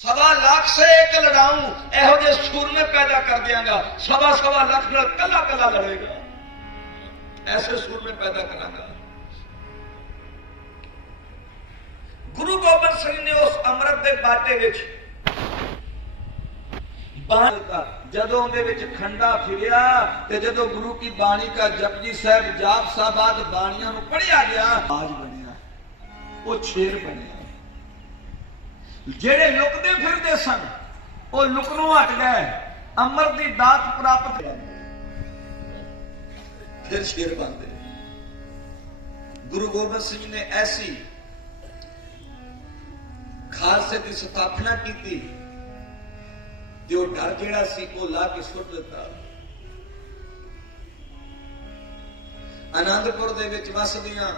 सवा लाख से एक लड़ाऊं एहो जे सूर में पैदा कर दियांगा, सवा सवा लाख नाल कला कला लड़ेगा, ऐसे सूर में पैदा करांगा। गुरु गोबिंद सिंह ने उस अमृत के बाटे विच जदों दे विच खंडा फिरिया ते जदों गुरु की बाणी का जपजी साहब जाप साहबाद बाणियां नूं पढ़िया गया, आज बनिया वो शेर बनिया। जेड़े लुकदे फिरदे सन वो लुकनों हट गए, अमृत की दात प्राप्त फिर शेर बन गए। गुरु गोबिंद सिंह ने ऐसी खालसे की स्थापना की जो डर जेड़ा सी वो ला के सुट दिता। आनंदपुर दे विच वसदियां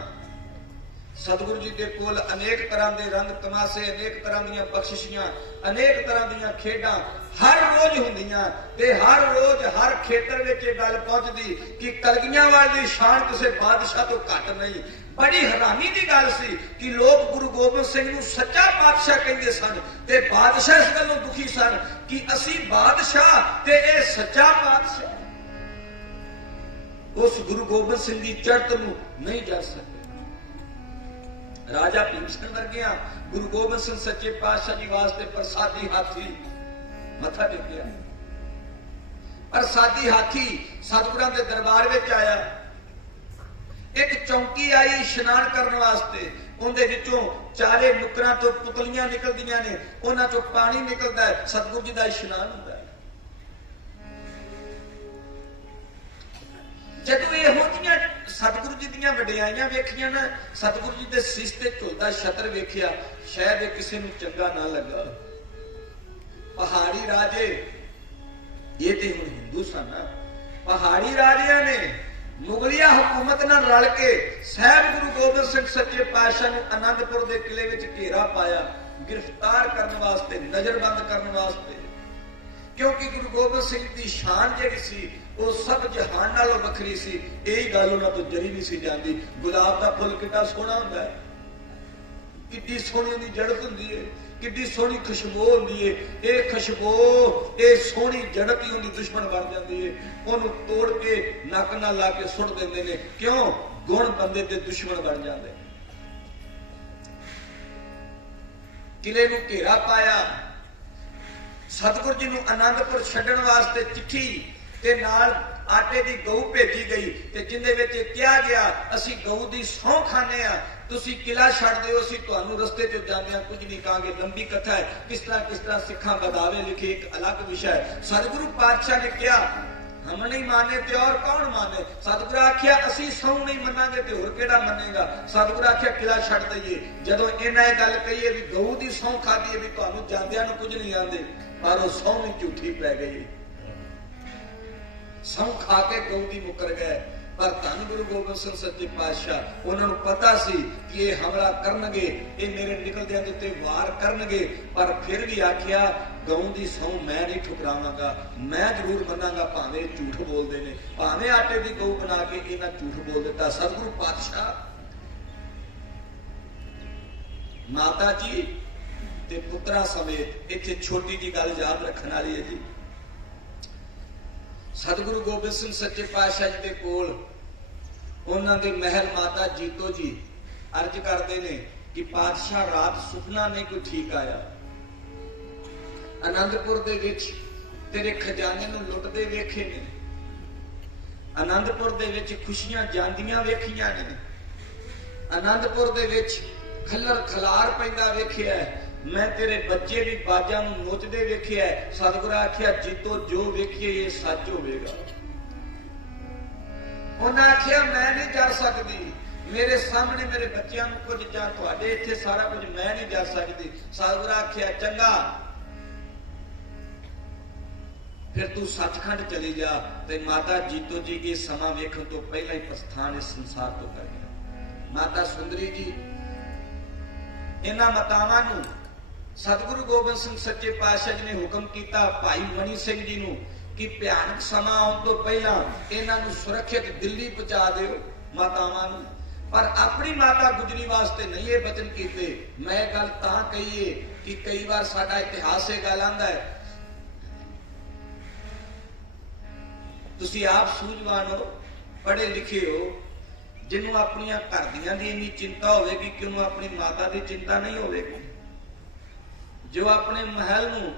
सतगुरु जी के कोल अनेक तरह के रंग तमाशे, अनेक तरह दी बख्शिशियां, अनेक तरह दी खेडां हर रोज होंदियां ते हर रोज हर खेतर विच ये गल पहुंचदी कि कलगियां दी शान किसी बादशाह तो घट नहीं। बड़ी हैरानी की गल सी कि लोग गुरु गोबिंद सिंह नूं सच्चा बादशाह कहंदे सन ते बादशाह इस गल्लों दुखी सन कि असी बादशाह ते ये सच्चा बादशाह उस गुरु गोबिंद सिंह की चढ़त नूं नहीं जा सकते। राजा भीम सिंह वर्गिया गुरु गोबिंद सिंह सच्चे पातशाह जी वास्ते प्रसादी हाथी मथा टेकिया। प्रसादी हाथी सतगुरां दे दरबार विच आया, एक चौंकी आई इशनान करने वास्ते, उनदे विचों चारे नुकरां तो पुतलियां निकलदियां ने, उन्हां चों पानी निकलदा है, सतगुरु जी दा इशनान हुंदा है। जदों इहो जिहियां सतगुरु जी दीयां वडियाइयां वेखियां ना, सतगुरु जी दे सीस ते झुलदा छत्र वेखिया, शायद किसी नूं चंगा ना लगा। पहाड़ी राजे ये ते हुण हिंदू सन, पहाड़ी राजियां ने मुगलिया हुकूमत नाल रल के साहब गुरु गोबिंद सिंह सच्चे पातशाह नूं आनंदपुर दे किले विच घेरा पाया, गिरफ्तार करने वास्ते, नजरबंद करने वास्ते। क्योंकि गुरु गोबिंद सिंह की शान जिहड़ी सी वो सब जहान नालों वखरी सी, यही गल उन्हां तो जरी नहीं सी जांदी। गुलाब का फुल कितना सोहना हुंदा है, कितनी सोहनी उहदी जड़त हुंदी है, कितनी सोहनी खुशबू हुंदी है। ये खुशबू ये सोहनी जड़त ही उहदी दुश्मन बन जाती है, उहनूं तोड़ के नक नाल ला के सुट दिंदे ने। क्यों? गुण बंदे दे दुश्मन बन जाते। किले नूं घेरा पाया, सतगुरु जी नूं आनंदपुर छड्डण वास्ते चिट्ठी ते नाल आटे दी गऊ भेजी गई ते जिंदे विच कहा गया असी गऊ दी सौं खाने आ, तुसी किला छड्ड दिओ, असी तुहानूं रस्ते च जांदियां कुछ नहीं कहांगे। लंबी कथा है, किस तरह सिखां बदावे लिखे, एक अलग विषय है। सतगुरु पातशाह ने कहा हम नहीं माने ते और कौन माने? सतगुरु आख्या असी सौं नहीं मनांगे ते होर किहड़ा मनेगा? सतगुरु आख्या किला छड्ड दईए। जदों इन्हां गल कही भी गऊ दी सौं खाधी है भी तुहानूं जांदियां नूं कुछ नहीं आंदे, पर वो सौं भी झूठी पै गई। सौं खा के गऊ दी मुकर गए। पर धन गुरु गोबिंद सिंह सच्चे पातशाह उन्होंने पता सी कि ये हमला करनगे, ये मेरे निकलदियां दे उत्ते वार करनगे, पर फिर भी आख्या गऊ दी सौं मैं नहीं ठुकरावांगा, मैं जरूर मनांगा भावें झूठ बोलते हैं, भावें आटे की गऊ बना के इन्हां झूठ बोल दिता। सतगुरु पातशाह माता जी ते पुत्रा समेत इत्थे छोटी जी गल याद रखने वाली है जी। सतगुरु गोबिंद सिंह सच्चे पातशाह जी के कोल उन्हां दे महल माता जीतो जी अर्ज करते ने कि पातशाह रात सुपना नहीं कोई ठीक आया, आनंदपुर दे विच तेरे खजाने नूं लुटदे वेखे ने, आनंदपुर दे विच खुशियां जांदियां वेखियां ने, आनंदपुर दे विच खलर खलार पैंदा वेखिया है, मैं तेरे बच्चे भी बाजा नोचते वेखे है। सतगुरु आख्या जीतो जो वेखिए ये सच होगा। उन्हें आख्या मैं नहीं जा सकती, मेरे सामने मेरे बच्चों को कुछ जा तुहाडे इत्थे सारा कुछ मैं नहीं जा सकती। सतगुरु आख्या चंगा फिर तू सचखंड चली जा। ते माता जीतो जी ये समा वेखण तो पहला ही प्रस्थान इस संसार तो कर गया। माता सुंदरी जी इन्हां मातावां नूं सतगुरु गोबिंद सिंह सच्चे पातशाह जी ने हुक्म किया भाई मनी सिंह जी नूं कि भयानक समा आउण तो पहला इन्हां नूं सुरक्षित दिल्ली पहुंचा दिओ मातावां नूं। पर अपनी माता गुजरी वास्ते नहीं ये बचन किए। मैं गल तां कही है कि कई बार साडा इतिहास ये गल आंदा है, तुसी आप सूझवान हो, पढ़े लिखे हो, जिन्हों अपन घर दियां दी इन्नी चिंता होगी कि उन्होंने अपनी माता की चिंता नहीं होगी, जो अपने महल नूं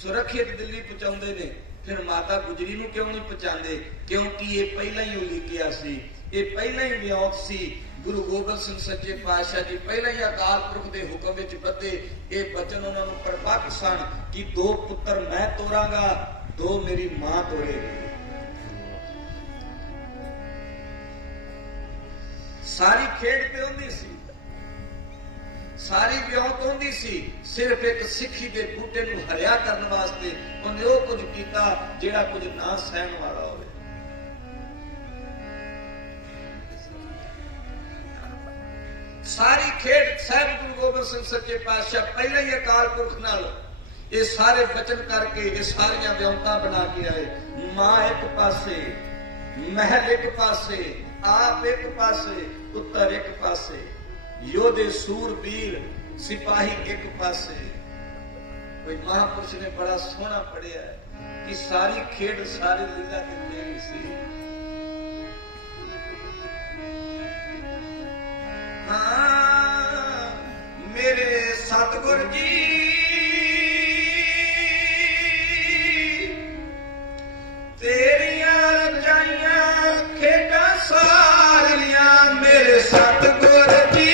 सुरक्षित दिल्ली पहुंचाते ने, फिर माता गुजरी नूं क्यों नहीं पहुंचाते? क्योंकि ये पहला ही उलीकिया सी, ये पहला ही वियोग सी। गुरु गोबिंद सिंह सच्चे पातशाह जी पहला ही अकाल पुरख के हुक्म विच बधे, ये बचन उन्होंने प्रपक्ष सन कि 2 पुत्र मैं तोरांगा, 2 मेरी मां तोरेगी। सारी खेड पे होंदी सी, सारी विਉਂਤ होंदी सी, सिर्फ एक सिखी के बूटे नूं हरिया करने वास्ते उन्हें वो कुछ किया जिहड़ा कुछ ना सहन वाला होवे। सारी खेड साहिब गुरु गोबिंद सिंह सच्चे पातशाह पहले ही अकाल पुरख नाल ये सारे बचन करके ये सारियां विਉਂਤਾਂ बना के आए। मां एक पासे, महल एक पासे, आप एक पासे, पुत्र एक पासे, योधे सूरबीर सिपाही एक पासे। कोई महापुरुष ने बड़ा सोहना पढ़िया है कि सारी खेड सारी लीला ते मेरी सी। हाँ मेरे सतगुर जी तेरिया रचाइया खेडा सारिया, मेरे सतगुर जी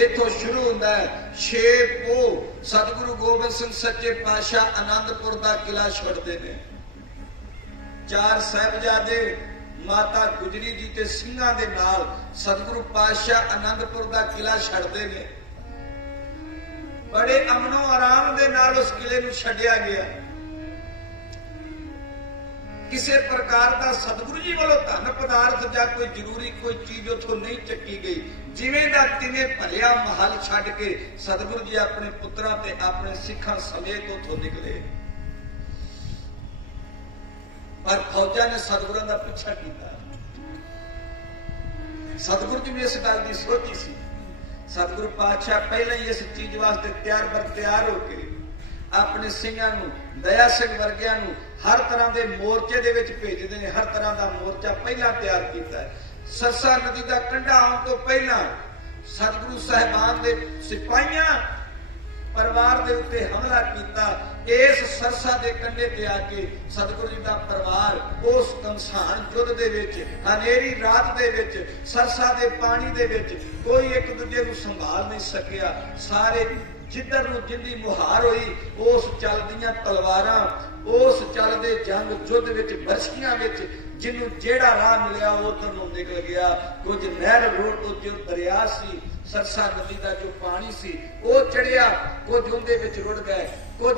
इथों शुरू होता है 6 पो सतगुरु गोबिंद सिंह सच्चे पातशाह आनंदपुर का किला छड़ते हैं। 4 साहिबजादे माता गुजरी जी ते सिंघां दे नाल सतगुरु पातशाह आनंदपुर का किला छड़ते हैं। बड़े अमनो आराम दे नाल उस किले नूं छड्डिया गया। ਕਿਸੇ ਪ੍ਰਕਾਰ ਦਾ ਸਤਿਗੁਰੂ ਜੀ ਵੱਲੋਂ ਧਨ ਪਦਾਰਥ ਜਾਂ ਕੋਈ ਜ਼ਰੂਰੀ ਕੋਈ ਚੀਜ਼ ਉਥੋਂ ਨਹੀਂ ਚੱਕੀ ਗਈ। ਜਿਵੇਂ ਦਾ ਤਿਵੇਂ ਭਲਿਆ ਮਹਲ ਛੱਡ ਕੇ ਸਤਿਗੁਰੂ ਜੀ ਆਪਣੇ ਪੁੱਤਰਾਂ ਤੇ ਆਪਣੇ ਸਿੱਖਾਂ ਸਮੇਤ ਉਥੋਂ ਨਿਕਲੇ। ਪਰ ਫੌਜਾਂ ਨੇ ਸਤਿਗੁਰਾਂ ਦਾ ਪਿੱਛਾ ਕੀਤਾ। ਸਤਿਗੁਰੂ ਜੀ ਨੂੰ ਇਸ ਗੱਲ ਦੀ ਸੋਝੀ ਸੀ। ਸਤਿਗੁਰੂ ਪਾਤਸ਼ਾਹ ਪਹਿਲਾਂ ਹੀ ਇਸ ਚੀਜ਼ ਵਾਸਤੇ ਤਿਆਰ ਹੋ ਕੇ ਆਪਣੇ ਸਿੰਘਾਂ ਨੂੰ, ਦਇਆ ਸਿੰਘ ਵਰਗਿਆਂ ਨੂੰ ਹਰ ਤਰ੍ਹਾਂ ਦੇ ਮੋਰਚੇ ਦੇ ਵਿੱਚ ਭੇਜਦੇ ਨੇ। ਹਰ ਤਰ੍ਹਾਂ ਦਾ ਮੋਰਚਾ ਪਹਿਲਾਂ ਤਿਆਰ ਕੀਤਾ ਹੈ। ਸਰਸਾ ਨਦੀ ਦਾ ਕੰਢਾ ਆਉਣ ਤੋਂ ਪਹਿਲਾਂ ਸਤਿਗੁਰੂ ਸਾਹਿਬਾਨ ਦੇ ਸਿਪਾਹੀਆਂ ਪਰਿਵਾਰ ਦੇ ਉੱਤੇ ਹਮਲਾ ਕੀਤਾ। ਇਸ ਸਰਸਾ ਦੇ ਕੰਢੇ ਤੇ ਆ ਕੇ ਸਤਿਗੁਰੂ ਜੀ ਦਾ ਪਰਿਵਾਰ ਉਸ ਕਮਸਾਨ ਯੁੱਧ ਦੇ ਵਿੱਚ, ਹਨੇਰੀ ਰਾਤ ਦੇ ਵਿੱਚ, ਸਰਸਾ ਦੇ ਪਾਣੀ ਦੇ ਵਿੱਚ ਕੋਈ ਇੱਕ ਦੂਜੇ ਨੂੰ ਸੰਭਾਲ ਨਹੀਂ ਸਕਿਆ। ਸਾਰੇ ਜਿੱਧਰ ਨੂੰ ਜਿੰਦੀ ਮੁਹਾਰ ਹੋਈ ਉਸ ਚੱਲਦੀਆਂ ਤਲਵਾਰਾਂ, ਉਸ ਚੱਲਦੇ ਜੰਗ ਯੁੱਧ ਵਿੱਚ, ਬਰਸ਼ੀਆਂ ਵਿੱਚ ਜਿਹਨੂੰ ਜਿਹੜਾ ਰਾਹ ਮਿਲਿਆ ਉਧਰ ਨੂੰ ਨਿਕਲ ਗਿਆ। ਕੁਝ ਨਹਿਰ ਰੋਡ ਤੋਂ ਜੋ ਦਰਿਆ ਸੀ, ਸਰਸਾ ਨਦੀ ਦਾ ਜੋ ਪਾਣੀ ਸੀ ਉਹ ਚੜਿਆ, ਕੁਝ ਉਹਦੇ ਵਿੱਚ ਰੁੜ ਗਏ, ਕੁਝ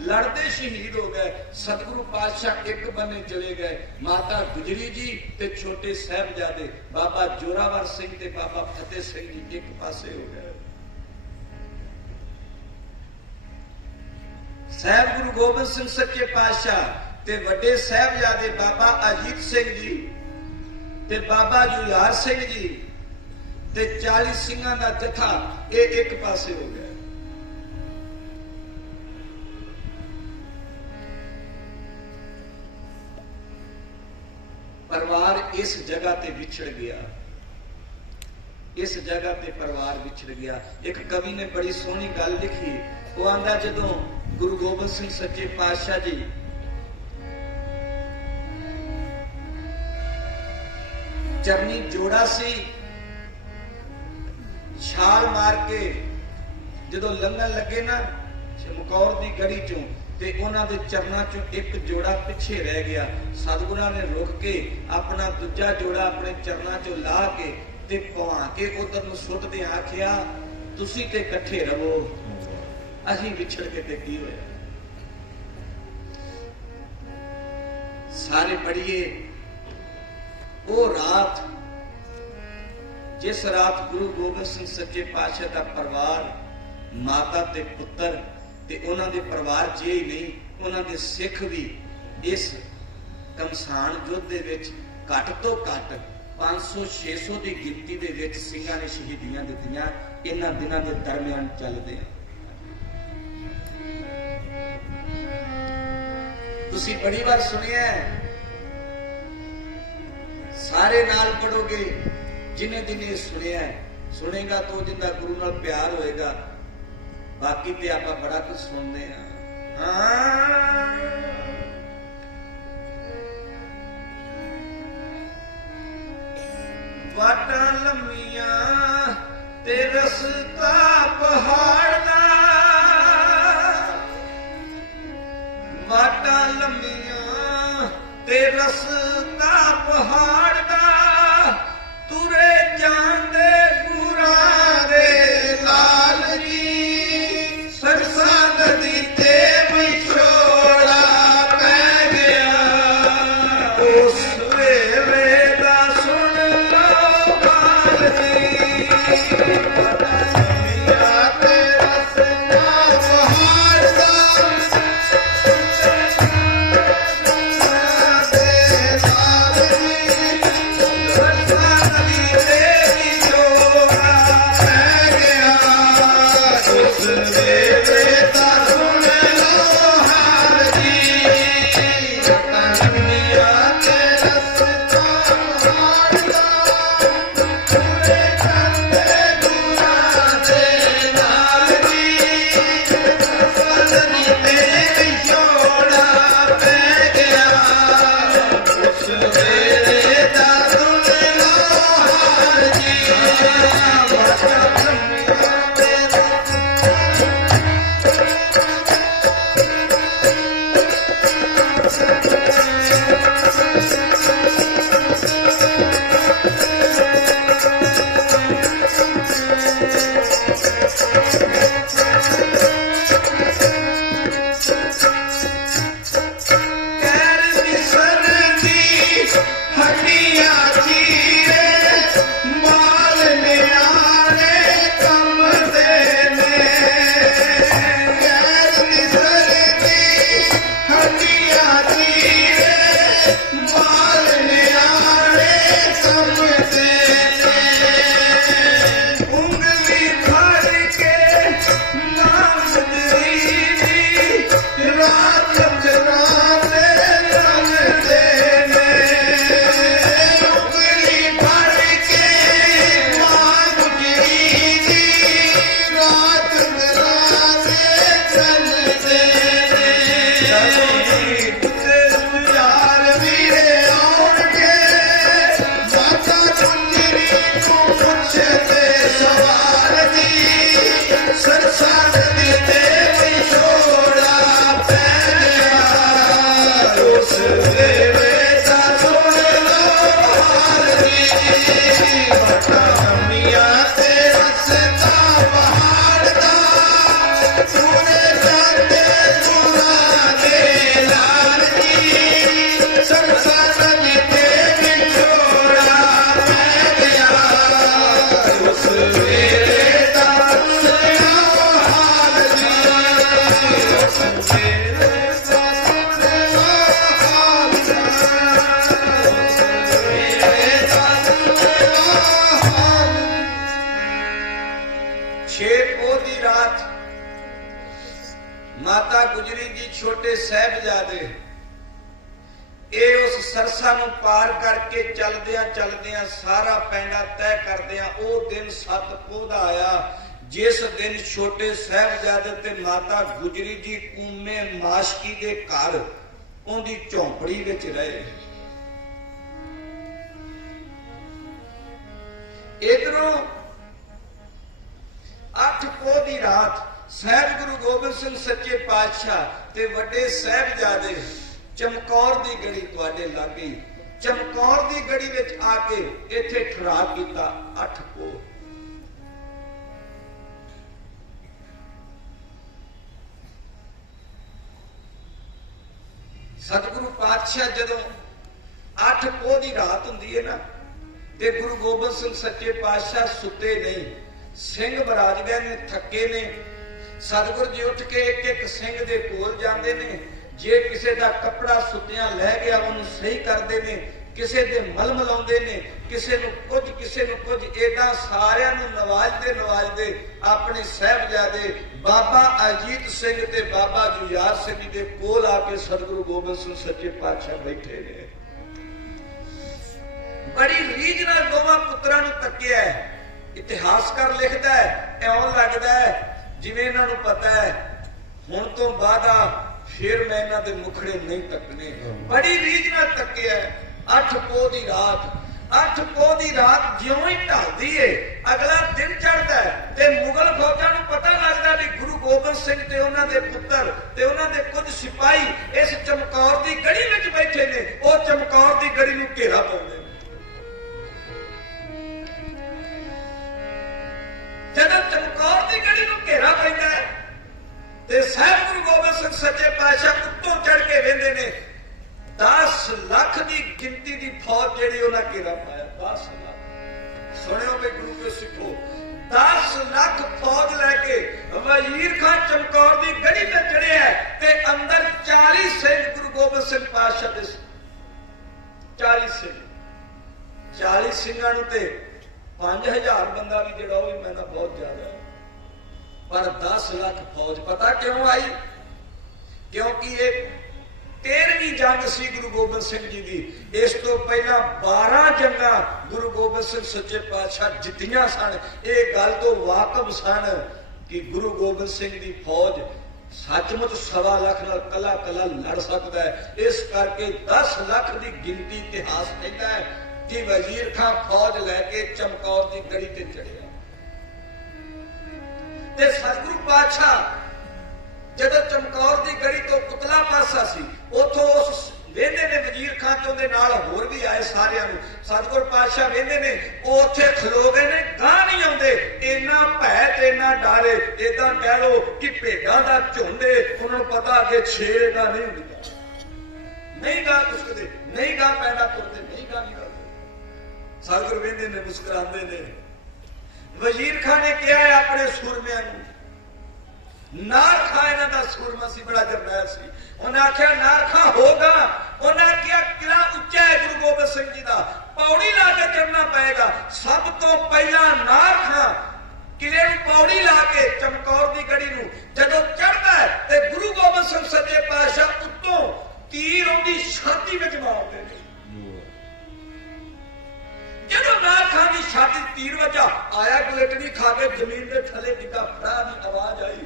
ਲੜਦੇ ਸ਼ਹੀਦ ਹੋ ਗਏ। ਸਤਿਗੁਰੂ ਪਾਤਸ਼ਾਹ ਇੱਕ ਬੰਨੇ ਚਲੇ ਗਏ। ਮਾਤਾ ਗੁਜਰੀ ਜੀ ਤੇ ਛੋਟੇ ਸਾਹਿਬਜ਼ਾਦੇ ਬਾਬਾ ਜੋਰਾਵਰ ਸਿੰਘ ਤੇ ਬਾਬਾ ਫਤਿਹ ਸਿੰਘ ਜੀ ਇੱਕ ਪਾਸੇ ਹੋ ਗਏ। ਸਾਹਿਬ ਗੁਰੂ ਗੋਬਿੰਦ ਸਿੰਘ ਸੱਚੇ ਪਾਤਸ਼ਾਹ ਤੇ ਵੱਡੇ ਸਾਹਿਬਜ਼ਾਦੇ ਬਾਬਾ ਅਜੀਤ ਸਿੰਘ ਜੀ ਤੇ ਬਾਬਾ ਜੁਝਾਰ ਸਿੰਘ ਜੀ ਤੇ 40 ਸਿੰਘਾਂ ਦਾ ਜਥਾ ਇਹ ਇੱਕ ਪਾਸੇ ਹੋ ਗਿਆ। ਪਰਿਵਾਰ ਇਸ ਜਗ੍ਹਾ ਤੇ ਵਿਛੜ ਗਿਆ। ਇਸ ਜਗ੍ਹਾ ਤੇ ਪਰਿਵਾਰ ਵਿਛੜ ਗਿਆ। ਇੱਕ ਕਵੀ ਨੇ ਬੜੀ ਸੋਹਣੀ ਗੱਲ ਲਿਖੀ। ਉਹ ਆਂਦਾ ਜਦੋਂ ਗੁਰੂ ਗੋਬਿੰਦ ਸਿੰਘ ਸੱਚੇ ਪਾਤਸ਼ਾਹ ਜੀ ਚਰਨੀ ਜੋੜਾ ਸੀ, ਛਾਲ ਮਾਰ ਕੇ ਜਦੋਂ ਲੰਘਣ ਲੱਗੇ ਨਾ ਚਮਕੌਰ ਦੀ ਗੜੀ ਚੋਂ, ਤੇ ਉਹਨਾਂ ਦੇ ਚਰਨਾਂ ਚੋਂ ਇੱਕ ਜੋੜਾ ਪਿੱਛੇ ਰਹਿ ਗਿਆ। ਸਤਿਗੁਰਾਂ ਨੇ ਰੁਕ ਕੇ ਆਪਣਾ ਦੂਜਾ ਜੋੜਾ ਆਪਣੇ ਚਰਨਾਂ ਚੋਂ ਲਾ ਕੇ ਤੇ ਪਵਾ ਕੇ ਉਧਰ ਨੂੰ ਸੁੱਟਦੇ ਆਖਿਆ, ਤੁਸੀਂ ਤੇ ਇਕੱਠੇ ਰਹੋ, ਅਸੀਂ ਵਿਛੜ ਕੇ ਤੇ ਕੀ ਹੋਇਆ। ਸਾਰੇ ਪੜੀਏ ਉਹ ਰਾਤ, ਜਿਸ ਰਾਤ ਗੁਰੂ ਗੋਬਿੰਦ ਸਿੰਘ ਸੱਚੇ ਪਾਤਸ਼ਾਹ ਦਾ ਪਰਿਵਾਰ, ਮਾਤਾ ਤੇ ਪੁੱਤਰ ਤੇ ਉਹਨਾਂ ਦੇ ਪਰਿਵਾਰ ਚ ਹੀ ਨਹੀਂ, ਉਹਨਾਂ ਦੇ ਸਿੱਖ ਵੀ ਇਸ ਕਮਸਾਨ ਯੁੱਧ ਦੇ ਵਿੱਚ ਘੱਟ ਤੋਂ ਘੱਟ 500-600 ਦੀ ਗਿਣਤੀ ਦੇ ਵਿੱਚ ਸਿੰਘਾਂ ਨੇ ਸ਼ਹੀਦੀਆਂ ਦਿੱਤੀਆਂ। ਇਹਨਾਂ ਦਿਨਾਂ ਦੇ ਦਰਮਿਆਨ ਚੱਲਦੇ ਆ। ਤੁਸੀਂ ਬੜੀ ਵਾਰ ਸੁਣਿਆ, ਸਾਰੇ ਨਾਲ ਪੜੋਗੇ ਜਿਨੇ ਦਿਨੇ ਸੁਣਿਆ, ਸੁਣੇਗਾ ਤਾਂ ਜਿੰਦਾ ਗੁਰੂ ਨਾਲ ਪਿਆਰ ਹੋਏਗਾ। ਬਾਕੀ ਤੇ ਆਪਾਂ ਬੜਾ ਕੁਝ ਸੁਣਦੇ ਹਾਂ। ਵਾਟਾਂ ਲੰਮੀਆਂ ਤੇ ਰਸਤਾ ਪਹਾੜ ਦਾ, ਵਾਟਾਂ ਲੰਮੀਆਂ ਤੇ ਰਸਤਾ ਪਹਾੜ ਦਾ, ਤੁਰੇ ਜਾਂਦੇ ਗੁਰਾਂ ਦੇ ਲਾਲ ਜੀ, ਸਰਸਾ ਨਦੀ ਤੇ ਵਿਛੋੜਾ ਪੈ ਗਿਆ। ਉਸ ਵੇਲੇ ਦਾ ਸੁਣ ਲਓ ਬਾਲ ਜੀ, ਦੁਨੀਆ ਤੇ माता गुजरी जी छोटे साहिबजादे ये उस सरसा नूं पार करके चलदियां चलदियां सारा पैंडा तय करदियां ओ दिन 7 पोह दा आया जिस दिन छोटे साहिबजादे ते माता गुजरी जी कूमे माशकी दे घर उनदी झोंपड़ी विच रहे। इधरों 8 पोह दी रात साहिब गुरु गोबिंद सिंह सच्चे पातशाह ते वड्डे साहिबजादे चमकौर दी गड़ी तुहाडे लग गई। चमकौर दी गड़ी विच आके इत्थे ठहराव कीता 8 पोह। सतगुरु पातशाह जदों 8 पोह दी रात हुंदी है ना ते गुरु गोबिंद सिंह सच्चे पातशाह सुते नहीं, सिंह बराज गए ने, थके ने। सतगुरु जी उठ के एक एक सिंह दे कोल जांदे ने, जे किसे दा कपड़ा सुत्तियां लै गया उन्हें सही करते ने, किसे दे मल मलाउंदे ने, किसे नूं कुछ एदा सारियां नूं नवाजदे नवाजदे अपने साहिबजादे बाबा अजीत सिंह ते बाबा जुयार सिंह दे कोल आके सतगुरु गोबिंद सिंह सच्चे पातशाह बैठे ने। बड़ी रीझ नाल दोवां पुत्रां नूं तक्किया है। इतिहासकार लिखदा है इउं लगदा है जिवें इन्हां नूं पता है हुण तो बाद फिर मैं इन्हां दे मुखड़े नहीं तकने। बड़ी रीझ नाल तक्किया है। 8 पोह दी रात, 8 पोह दी रात ज्यों ही ढलदी है अगला दिन चढ़दा है ते मुगल फौजां नूं पता लगदा भी गुरु गोबिंद सिंह ते उन्हां दे पुत्तर ते उन्हां दे कुछ सिपाही इस चमकौर दी गड़ी विच बैठे ने। ओ चमकौर दी गड़ी नूं घेरा पाउंदे ने। जदों चमकौर दी गड़ी नूं घेरा पैंदा है ते साहिब गुरु गोबिंद सिंह सच्चे पातशाह उत्तों चढ़ के वेंदे ने। 10 लाख की गिनती की फौज जी उन्हें घेरा पाया। 10 लाख सुनियो भी गुरु के सिखो, 10 लाख फौज लैके वजीर खान चमकौर की गढ़ी में चढ़े है ते अंदर 40 सिंह गुरु गोबिंद सिंह पातशाह दे 40 सिंह 40 सिंघां नूं ते 5000 बंदा भी जिहड़ा वो मैं बहुत ज्यादा है, पर 10 लाख फौज पता क्यों आई? क्योंकि ये 13वीं जंग सी गुरु गोबिंद सिंह जी की। इस तो पहला 12 जंगा गुरु गोबिंद सिंह सच्चे पातशाह जितियां सन। ये गल तो वाकफ सन कि गुरु गोबिंद सिंह की फौज सचमुच 1.25 लाख नाल कला कला लड़ सकता है। इस करके 10 लाख की गिनती इतिहास कहता है कि वजीर खान फौज लैके चमकौर की गढ़ी ते चढ़िया ते सतगुरु पातशाह जदों चमकौर की गढ़ी तो उतला पासा सी उथों उस वेंदे ने वजीर खान ते उहदे नाल होर भी आए सारियां नूं। सतगुरु पातशाह वेंदे ने वो उत्थे खलो गए ने, गां नहीं आउंदे। इन्ना भै ते इन्ना डर इदां कह लो कि भेडां दा झुंड उन्हां नूं पता कि छेड़ दा नहीं हुंदा, नहीं गां कुसकदे, नहीं गां पैंडा तुरदे, नहीं गां नहीं करदे। सतगुरु वेंदे ने मुस्कुरांदे ने। वजीर खान ने कहा है अपने सूरमियां नूं, नार खा इन्हां दा सूरमा सी, बड़ा जरनैल सी। उन्हें आख्या नार खा होगा। उन्हें आख्या किला उच्चा है गुरु गोबिंद सिंह जी का, पौड़ी ला के चढ़ना पएगा। सब तो पहला नार खा किले नूं पौड़ी ला के चमकौर की गढ़ी नूं जदों चढ़दा है ते गुरु गोबिंद सिंह सच्चे पातशाह उत्तों तीर उहदी छाती विच मारदे ने। जदों नार खान की छाती तीर वजा आया, गलेटनी खा के जमीन के थले डिगा, फड़ा दी आवाज आई,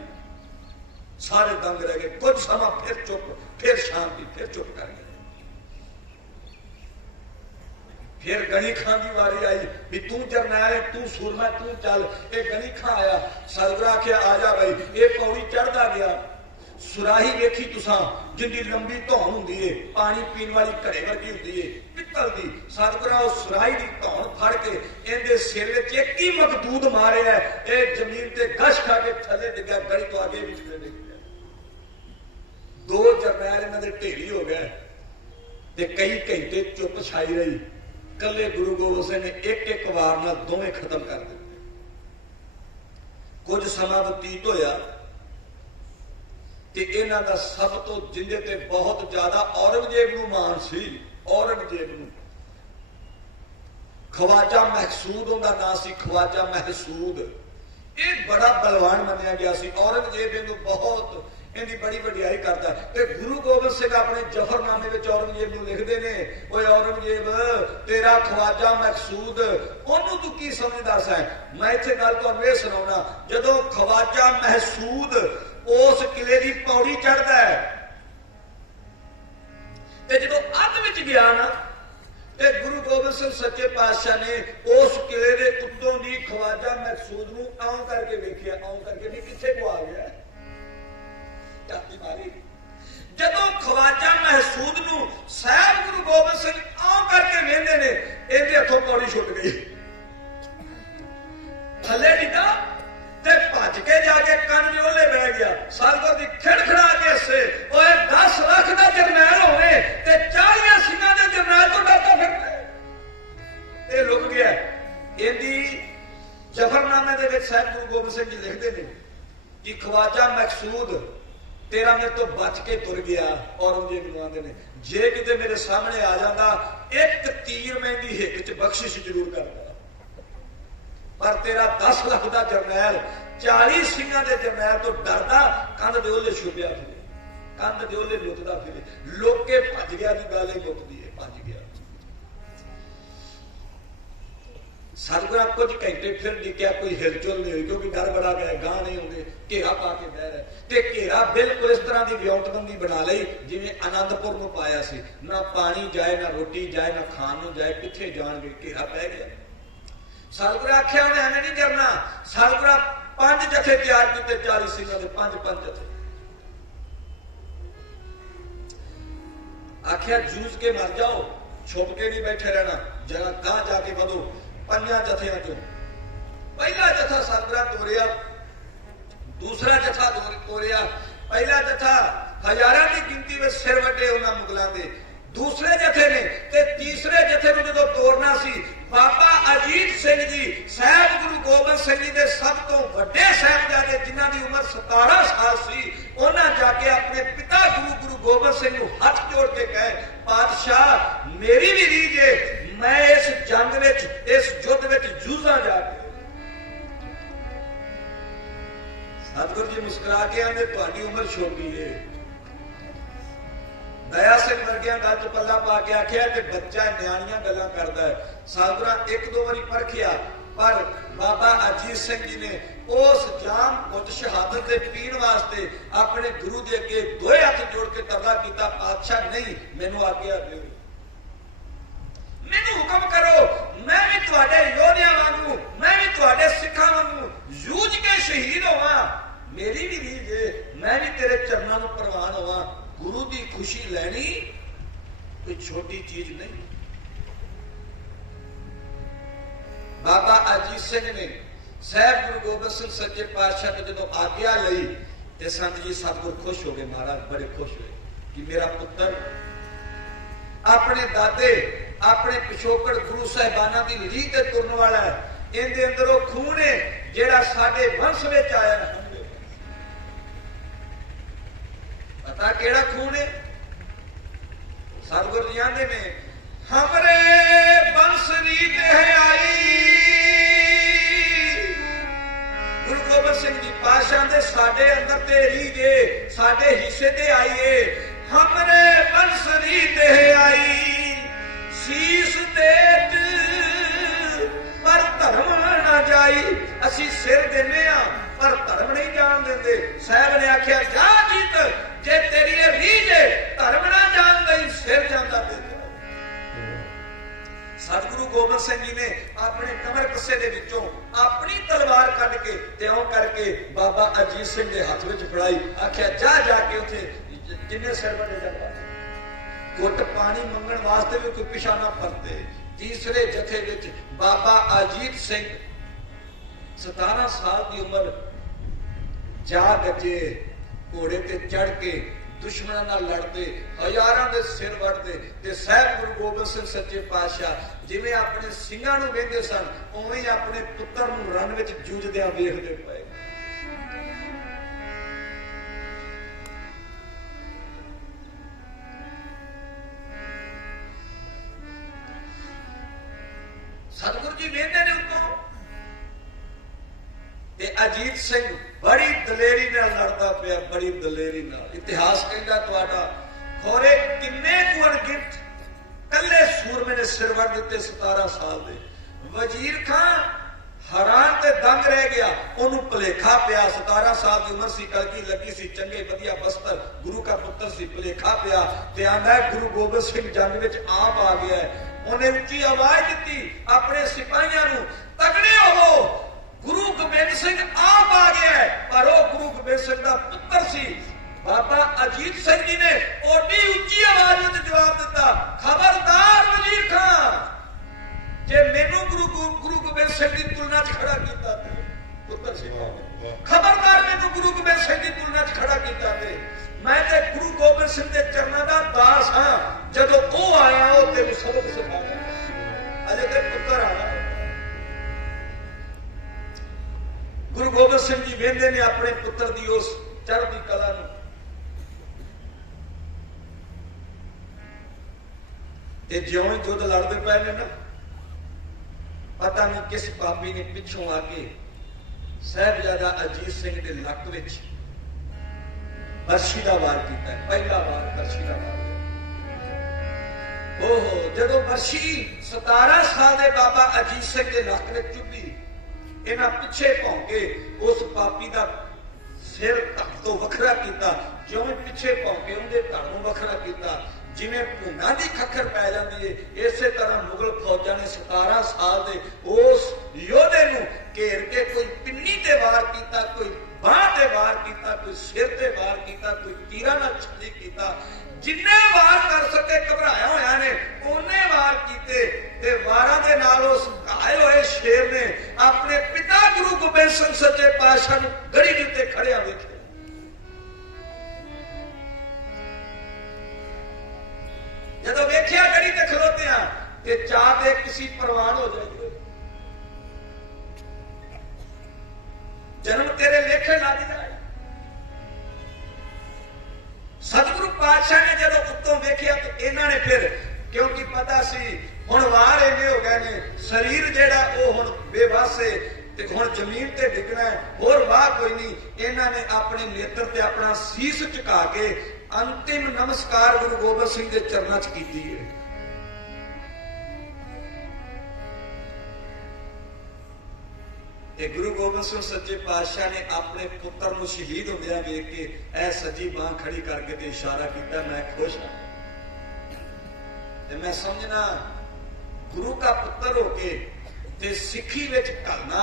सारे दंग रह गए। कुछ समा फिर चुप, फिर शांति, फिर चुप कर गए। फिर गणी खां की वारी आई भी तू जरनैल, तू सूरमा, तू चल। ये गणी खां आया, सतगुरु आख्या आ जा भाई। ये पौड़ी चढ़दा गया। सुराही वेखी तुसां जिंदी लंबी धौन हुंदी है, पानी पीण वाली घड़े वर्गी हुंदी है पित्तल दी। सतगुरू उस सुराही की धौन फड़ के इहदे सिर विच एक ही मकदूद मारिया, ये जमीन ते गश खा के थले डिग्या, गली तो आगे विच डिग गया। 2 जरनैल इन्हां दे ढेरी हो गए ते कई घंटे चुप छाई रही। कल्ले गुरु गोबिंद सिंह ने एक एक वार नाल दोवें खत्म कर दिते। कुछ समा बतीत होया कि इन्हां दा सब तो जिंदे ते बहुत ज्यादा औरंगजेब नूं मान सी। औरंगजेब नूं ख्वाजा महसूद उहदा नाम सी, ख्वाजा महसूद। ये बड़ा बलवान मनिया गया सी। औरंगजेब इहनूं बहुत इहदी बड़ी वडियाई करता। ते गुरु गोबिंद सिंह अपने जफरनामे विच औरंगजेब नूं लिखदे ने, ओए औरंगजेब तेरा ख्वाजा मकसूद ओनू तू की समझदा सै। मैं इत्थे गल तुहानूं इह सुणाउणा, जदों ख्वाजा महसूद उस किले दी पौड़ी चढ़दा है ते जदों अध विच गया ना ते गुरु गोबिंद सिंह सच्चे पातशाह ने उस किले दे उत्तों दी ख्वाजा महसूद नूं आउं करके वेखिया, आउं करके नहीं किथे को आ गया चाती मारी। जदों ख्वाजा महसूद नूं साहब गुरु गोबिंद सिंह आउं करके वेंदे ने, इहदे हथों पौड़ी छुट गई, थले डिगा ते भज के जाके कंन दे ओले बह गया। सतगुर दी खिड़खड़ा के हसे, ओए 10 लाख दा जरनैल होवे ते 40 सिंहां दे जरनैल तो डरदा फिरदा ए लुक गया। इहदी जफरनामे दे विच साहब गुरु गोबिंद सिंह जी लिखदे ने कि ख्वाजा मकसूद तेरा मेरे तो बच के तुर गया। औरंगजेब नूं आंदे ने जे किते मेरे सामने आ जांदा एक तीर मैं दी हिक च बख्शिश जरूर करदा, पर तेरा 10 लाख का जरनैल 40 सिंहां दे जरनैल तो डरदा कंध दे ओले छुपिया फिरे, कंध दे ओले लुकदा फिरे, लोके भज गया दी गल ही मुकदी है, भज गया। सतगुरां कुछ घंटे फिर डिक्या, कोई हिलचुल नहीं हुई क्योंकि डर बड़ा गया, गां नहीं आउंदे, घेरा पा के बह रहे ते घेरा बिल्कुल इस तरह की व्योतबंदी बना लई जिवें आनंदपुर नूं पाया सी, ना पानी जाए ना रोटी जाए ना खाण नूं जाए, कित्थे जाणगे, घेरा पै गया। सतगुर आख्या उन्हें एवं नहीं करना, सतगुर 5 जथे तैयार किए 40 सिंहां दे 5 जथे, आख्या जूझ के मर जाओ, छुप के नहीं बैठे रहना, जरा गां जाके बढ़ो। 5 जथियां चों पहला जथा सतगुर तोरिया, दूसरा जथा तोरिया। पहला जथा हजारां की गिनती में सिर वड्डे उन्हां मुगलां दे, दूसरे जथे ने ते तीसरे जथे नूं जदों तोड़ना सी, बाबा अजीत सिंह जी साहब गुरु गोबिंद सिंह जी दे सब तो वड्डे साहिबजादे जिन्हां दी उम्र 17 साल सी, उन्हां जाके अपने पिता गुरु गोबिंद सिंह नूं हथ जोड़ के कहे, पातशाह मेरी भी रीझ है, मैं इस जंग विच इस युद्ध विच जूझां जाके। सतगुर जी मुस्कुरा के आंदे तुहाडी उम्र छोटी है। दया सिंह वर्गिया गल च पल्ला पा के आख्या कि बच्चा न्याणियां गल्लां करदा है। सतगुरां 1-2 बारी परखिया, पर बाबा अजीत सिंह जी ने उस जाम कुछ शहादत दे पीण वास्ते अपने गुरु दे अगे 2 हथ जोड़ के तरला कीता, पातशाह नहीं मैनू आग्या दिओ, मैनू हुक्म करो, मैं भी तुहाडे योधियां वांगू, मैं भी तुहाडे सिखां वांगू जूझ के शहीद होवां, मेरी भी रीझ है, मैं भी तेरे चरनां नूं प्रवान होवां। गुरु की खुशी लैनी कोई छोटी चीज नहीं। बाबा अजीत सिंह ने साहब गुरु गोबिंद सिंह सच्चे पातशाह ने जदों आग्या लई ते संत जी सतगुर खुश हो गए, महाराज बड़े खुश हुए कि मेरा पुत्र अपने दादे अपने पिछोकड़ गुरु साहिबाना की लीह ते तुरन वाला है, इहदे अंदर वो खून है जिहड़ा साडे वंश विच आया। पता केड़ा खून है? सतगुर जी आंदे ने हमरे वंश रीत है आई, गुरु गोबिंद सिंह जी पातशाह दे साडे अंदर ते रीत है, साडे हिस्से ते आई है, हमरे वंश रीत है आई, शीस देत पर धर्म ना जाई। असी सिर देने पर धर्म नहीं जान देंगे। साहब ने आख्या जा जीत, जे तेरी रीझ है धर्म ना जान दई, सिर जाता दे। सतगुरु गोबिंद सिंह जी ने अपने कमर कस्से दे विचों अपनी तलवार कढ के त्यों करके बाबा अजीत सिंह के हाथ में फड़ाई, आख्या जा जाके उथे जिन्ने सिर वड्डे जाता घुट पानी मंगण वास्ते भी कोई पिछा ना परते। तीसरे जथे विच बाबा अजीत सिंह 17 साल की उम्र जा गजे घोड़े ते चढ़ के दुश्मनों नाल लड़ते, हजारां दे सिर वड़ते ते साहब गुरु गोबिंद सिंह सच्चे पातशाह जिवें अपने सिंहां नूं वेंदे सन उवें अपने पुत्तर नूं रण विच जूझदिआं वेखदे पए। सतगुरु जी वेंदे ने उत्तों ते अजीत सिंह बड़ी दलेरी नाल लड़दा पिया, बड़ी दलेरी नाल। इतिहास कहंदा तुहाडा खोरे किन्ने कुछ अणगिनत कल्ले सूरमे ने सिर वड़ दिते 17 साल दे। वजीर खान हैरान ते दंग रह गया, ओनू भुलेखा पिया 17 साल की उम्र सी, कलगी लगी सी, चंगे वधिया बस्तर, गुरु का पुत्र सी, भुलेखा पिया ते आंदा गुरु गोबिंद सिंह जंग विच आप आ गया है। उन्हें उच्ची आवाज दी अपने सिपाहियों नू, तगड़े होवो, गुरु गोबिंद सिंह आप आ गया है। पर वो गुरु गोबिंद सिंह का पुत्र सी। बाबा अजीत सिंह जी ने ओडी उच्ची आवाज में जवाब दिता, खबरदार वजीर खान, जे मैनू गुरु गोबिंद सिंह की तुलना च खड़ा किया पुत्र सिंह, खबरदार मैनू गुरु गोबिंद सिंह की तुलना च खड़ा किया, मैं ते गुरु गोबिंद सिंह के चरणों का दास हाँ। जदों वो आया वो तेन सबक सिखाया, अजे ते पुत्र आना। गुरु गोबिंद सिंह जी वेंदे ने अपने पुत्र की उस चढ़ती कला नूं, ते ज्यों ही युद्ध लड़ते पे ने ना, पता नहीं किस पापी ने पिछों आके साहिबजादा अजीत सिंह के लक विच बरछी का वार किया। पहला वार बरछी का वार। ओहो, जदों बरछी 17 साल के बाबा अजीत सिंह के लक में चुभी, इन्हां पिछे भौंके उस पापी का सिर धड़ तो वखरा किया। ज्यों ही पिछे भौंके उनके धड़ नूं वखरा किया, जिवें भूना की खखर पै जाती है, इसे तरह मुगल फौजा ने 17 साल के उस योधे नूं घेर के कोई पिन्नी ते वार किया, कोई बांह ते वार किया, कोई सिर ते वार किया, कोई तीरा नाल छली किया। जिन्ने वार कर सके घबराया होया ने उन्ने वार कीते ते वारां दे नाल उस घायल होए शेर ने अपने पिता गुरु गोबिंद सिंह सच्चे पातशाह नूं गड़ी दे उत्ते खड़िया वेखिया। जदों वेखिया गड़ी ते खलोतिया ते चाह दे किसी परवान हो जाए, जन्म तेरे लेखे लग जाए। सतगुरु पातशाह ने जदों उत्तों वेखिया तो इन्हां ने फिर, क्योंकि पता सी हुण वार इन्ने हो गए ने, शरीर जेड़ा वो हुण बेबस है ते हुण जमीन ते डिगना है, होर वाह कोई नहीं। इन्हां ने अपने नेत्र ते अपना सीस झुका के अंतिम नमस्कार गुरु गोबिंद सिंह के चरणों च कीती है। गुरु गोबिंद सिंह सच्चे पातशाह ने अपने पुत्र को शहीद होंदिया वेख के ऐ सज्जी बांह खड़ी करके ते इशारा किया, मैं खुश हाँ। मैं समझना गुरु का पुत्र होके ते सिखी विच ढलना,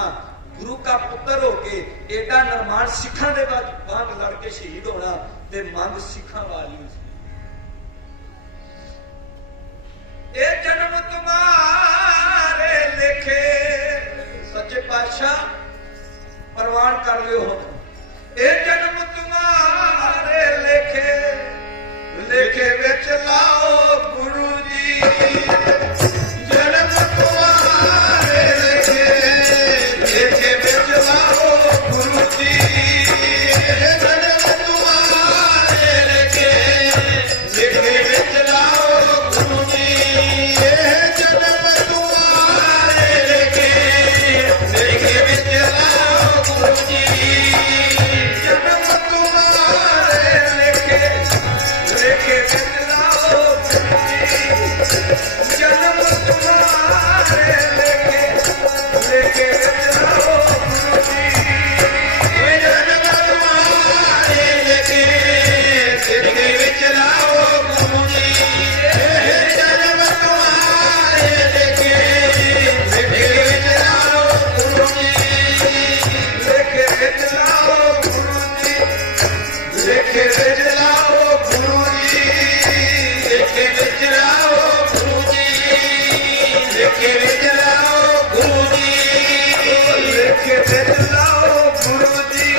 गुरु का पुत्र होके एडा निर्माण सिखां दे बाद बांह लड़ के शहीद होना ते मंग सिखां वाली सी। ए जन्म तुम्हारे लिखे, सच्चे पातशाह प्रवान कर लियो हो, ए जन्म तुम्हारे लिखे, लिखे विच लाओ गुरु जी, जन्म तुम्हारे लिखे, लिखे विच लाओ गुरु जी, जन्म तुम्हारे लिखे, लिखे विच लाओ गुरु जी, जन्म तुम्हारे लिखे, लिखे विच लाओ गुरु जी, जन्म तुम्हारे लिखे, लिखे विच लाओ गुरु जी, जन्म तुम्हारे लिखे, लिखे विच लाओ गुरु जी, जन्म तुम्हारे लिखे, लिखे विच लाओ गुरु जी, जन्म तुम्हारे लिखे, लिखे विच लाओ गुरु जी, लिखे विच लाओ गुरु जी, लिखे विच लाओ गुरु जी, लिखे विच लाओ गुरु जी, लिखे विच लाओ गुरु जी, लिखे विच लाओ गुरु जी,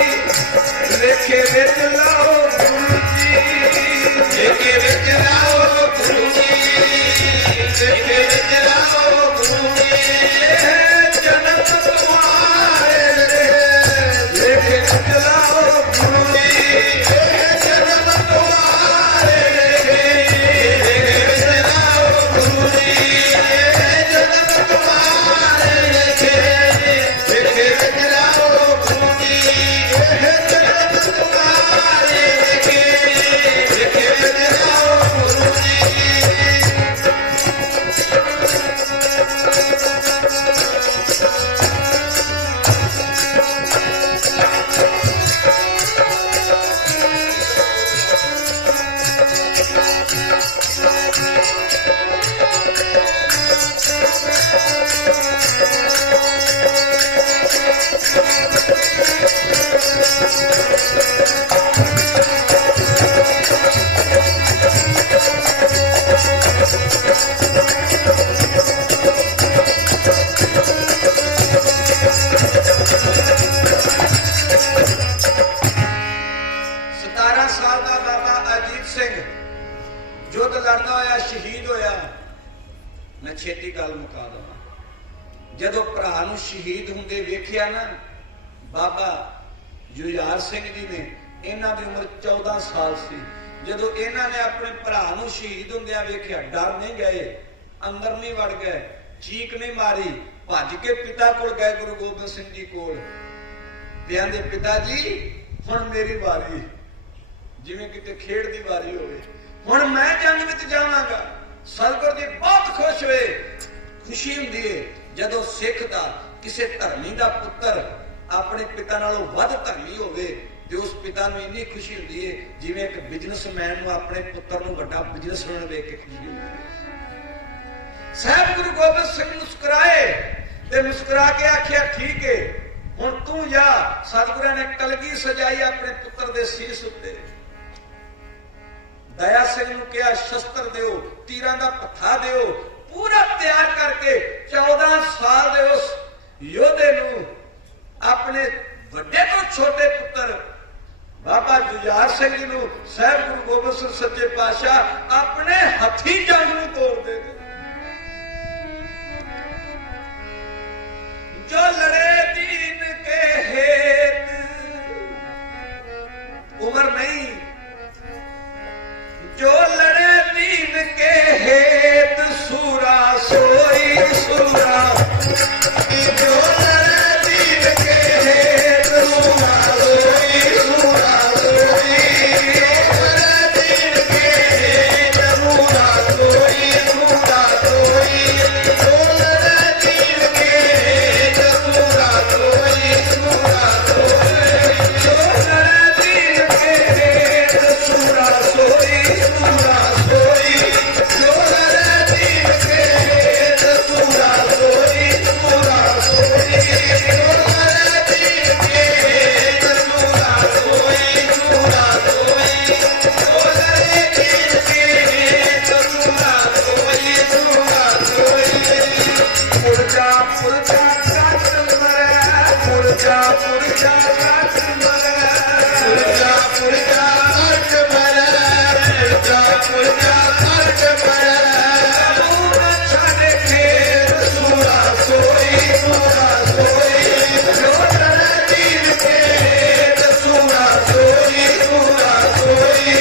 लिखे विच लाओ गुरु जी, लिखे विच लाओ गुरु जी, लिखे विच लाओ गुरु जी, जन्म तुम्हारे लिखे, लिखे विच लाओ गुरु जी, जन्म 17 साल का बाबा अजीत सिंह युद्ध लड़दा होया शहीद होया। मैं छेती गल मुका दवां, जदों भरा नूं शहीद हुंदे वेखिया ना बाबा जुझार सिंह जी ने, इन्हां दी उम्र 14 साल सी। जदों इन्हां ने अपने भरा नूं शहीद हुंदियां वेखिया, डर नहीं गए, अंदर नहीं वड़ गए, चीक नहीं मारी, भज के पिता कोल गए, गुरु गोबिंद सिंह जी कोल। ते आंदे पिता जी हुण मेरी वारी, जिवें किते खेड दी वारी होवे, हुण मैं जंग विच जावांगा। सतगुर जी बहुत खुश हुए। खुशी हुंदी है जदों सिख दा किसे धर्मी दा पुत्तर अपने पिता नालों वध धर्मी होवे, ते उस पिता नूं इन्नी खुशी हुंदी है जिवें एक बिजनेसमैन नूं अपने पुत्तर नूं वड्डा बिजनेसमैन वेख के खुशी हुंदी है। साहब गुरु गोबिंद सिंह मुस्कुराए ते मुस्कुरा के आखिया ठीक है हुण तू जा। सतगुरां ने कलगी सजाई अपने पुत्र दे सीस उत्ते। दया सिंह नूं कहा शस्त्र दिओ, तीरां दा पत्था दिओ, पूरा तैयार करके 14 साल दे उस योधे नूं अपने वड्डे तो छोटे पुत्र बाबा जुझार सिंह जी नूं साहब गुरु गोबिंद सिंह सच्चे पातशाह अपने हथी जंग नूं तोड़ दे। जो लड़े दीन के हेत, उम्र नहीं, जो लड़े दीन के हेत सूरा सोई सूरा, जो लड़े दीन के हेत सूरा सोई सूरा सोई, जो लड़े दीन के हेत सूरा सोई सूरा सोई, जो लड़े दीन के हेत सूरा सोई सूरा सोई, जो लड़े दीन के हेत सूरा सोई सूरा सोई, जो लड़े दीन के हेत सूरा सोई सूरा सोई, जो लड़े दीन के हेत सूरा सोई सूरा सोई, जो लड़े दीन के हेत सूरा सोई सूरा सोई। पुरजा पुरजा काट मरे, पुरजा पुरजा काट मरे, पुरजा पुरजा काट मरे, पुरजा पुरजा काट मरे, पूरा छाड़े खेत सूरा सोई सूरा सोई, जो लड़े दीन के हेत सूरा सोई सूरा सोई,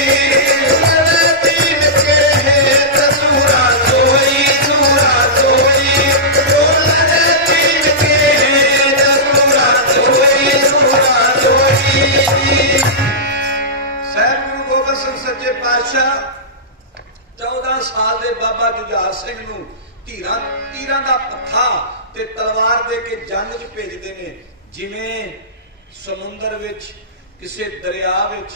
जो लड़े दीन के हेत सूरा सोई सूरा सोई, जो लड़े दीन के हेत सूरा सोई सूरा सोई। साहब गुरु गोबिंद सिंह सच्चे पातशाह 14 साल ਦੇ ਬਾਬਾ ਜੁਝਾਰ ਸਿੰਘ ਨੂੰ ਤੀਰਾਂ ਦਾ ਪੱਥਾ ਤੇ ਤਲਵਾਰ ਦੇ ਕੇ ਜੰਗ 'ਚ ਭੇਜਦੇ ਨੇ। ਜਿਵੇਂ ਸਮੁੰਦਰ ਵਿੱਚ ਕਿਸੇ ਦਰਿਆ ਵਿੱਚ